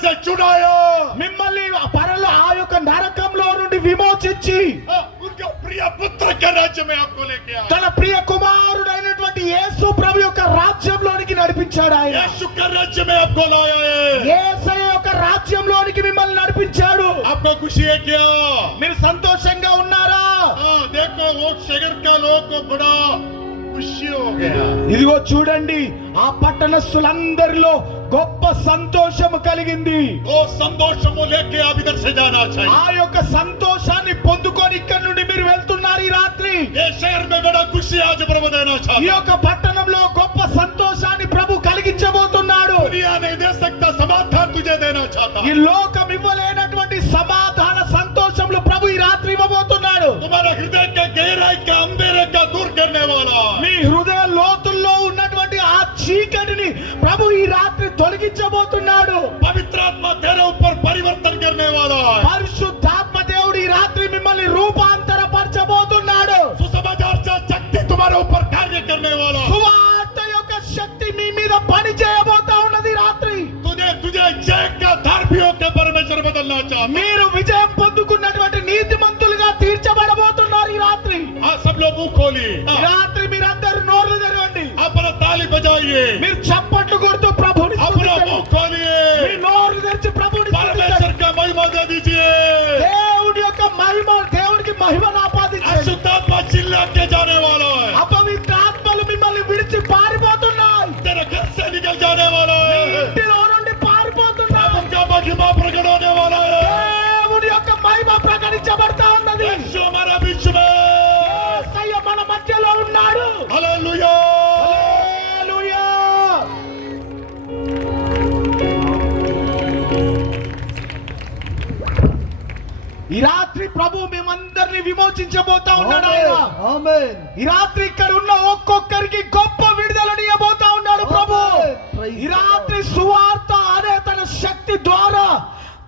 से छुड़ाया, మిమ్మల్ని పరలో ఆ యొక్క నరకంలో నుండి విమోచించి उनका प्रिय पुत्र के राज्य में आपको लेके आया, తన ప్రియ కుమారుడైనటువంటి యేసు ప్రభు యొక్క రాజ్యంలోనికి నడిపించాడు ఆయన. यीशु के राज्य में आपको लाया है। యేసయ్య యొక్క రాజ్యంలోనికి మిమ్మల్ని నడిపించాడు. आपको खुशी है क्या? మీరు సంతోషంగా ఉన్నారా? हाँ, देखो वो शहर का लोग को बड़ा खुशी हो गया। ఇదిగో చూడండి, ఆ పట్టణస్థులందరిలో గొప్ప సంతోషము కలిగింది. वो संतोष को लेके आप इधर से जाना चाहिए। ఆ యొక్క సంతోషాన్ని పొందుకొని ఇక్కడ నుండి మీరు వెళ్తున్నారు ఈ రాత్రి. ये शहर में बड़ा खुशी आज प्रभु देना ఈ चाहता। యొక్క పట్టణంలో గొప్ప సంతోషాన్ని ప్రభు కలిగించబోతున్నాడు. दुनिया नहीं दे सकता समाधान तुझे देना चाहता। ఈ లోకం ఇవ్వలేనటువంటి సమాధాన సంతోషములు ప్రభు ఈ రాత్రి ఇవ్వబోతున్నాడు. तुम्हारा हृदय के गहराई का अंधेरे का दूर करने वाला, మీ హృదయ లోతుల్లో ఉన్నటువంటి ఆ చీకటిని ప్రభు ఈ రాత్రి తొలగించబోతున్నాడు. पवित्र आत्मा तेरे ऊपर परिवर्तन करने वाला, పరిశుద్ధాత్మ దేవుడు ఈ రాత్రి మిమ్మల్ని రూపాంతరపరచబోతున్నాడు. सुसमाचार से शक्ति तुम्हारे ऊपर कार्य करने वाला, సువార్త యొక్క శక్తి మీ మీద పని చేయబోతా ఉన్నది ఈ రాత్రి. तुझे तुझे जय का धार भी होकर परमेश्वर बदलना चाहता। మీరు విజయం పొందుకున్నటువంటి నీతిమంతులుగా తీర్చబడబోతున్నారు ఈ రాత్రి. हाँ, सब लोग मुंह खोली, ఈ రాత్రి మీరందరూ నోర్లు తెరవండి. अपना ताली बजाइए, మీరు చప్పట్లు కొడుతూ ప్రభుని अपना స్తుతించండి. मुंह खोलिए, మీ నోర్లు తెరిచి ప్రభుని స్తుతించండి. परमेश्वर का महिमा दे दीजिए। దేవుడి యొక్క మహిమ, దేవుడికి మహిమను ఆపాదించండి. अशुद्धात्मा चिल्ला के जाने वाला है, అపవిత్ర ఆత్మలు మిమ్మల్ని విడిచి పారిపోతున్నాయి. तेरे घर से निकल जाने वाला మీ है, ఇంటిలో నుండి పారిపోతున్నాయి. उनका महिमा प्रकट होने वाला है। దేవుడి యొక్క మహిమ ప్రకటించబడతా ఉన్నది. यीशु हमारा बीच में, యేసయ్య మన మధ్యలో ఉన్నాడు. हालेलुया। హల్లెలూయా. ఈ రాత్రి ప్రభు మేమందరిని విమోచించబోతా ఉన్నాడు ఆయన. ఆమేన్. ఈ రాత్రి ఇక్కడ ఉన్న ఒక్కొక్కరికి గొప్ప విడుదలనియబోతా ఉన్నాడు ప్రభు. ఈ రాత్రి సువార్త అనే తన శక్తి ద్వారా,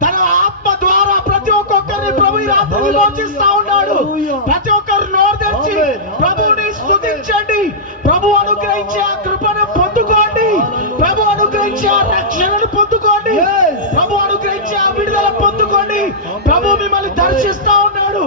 తన ఆత్మ ద్వారా ప్రతి ఒక్కొక్కరిని ప్రభు ఈ రాత్రి విమోచిస్తా ఉన్నాడు. ప్రతి ఒక్కరు నోరు తెరిచి ప్రభుని స్తుతించండి. ప్రభు అనుగ్రహించే ఆ కృపను పొందుకోండి. ప్రభు అనుగ్రహించే ఆ రక్షణను పొందుకోండి. ప్రభు అనుగ్రహించే ఆ విడుదల పొందుకోండి. ప్రభు మిమ్మల్ని దర్శిస్తా ఉన్నాడు.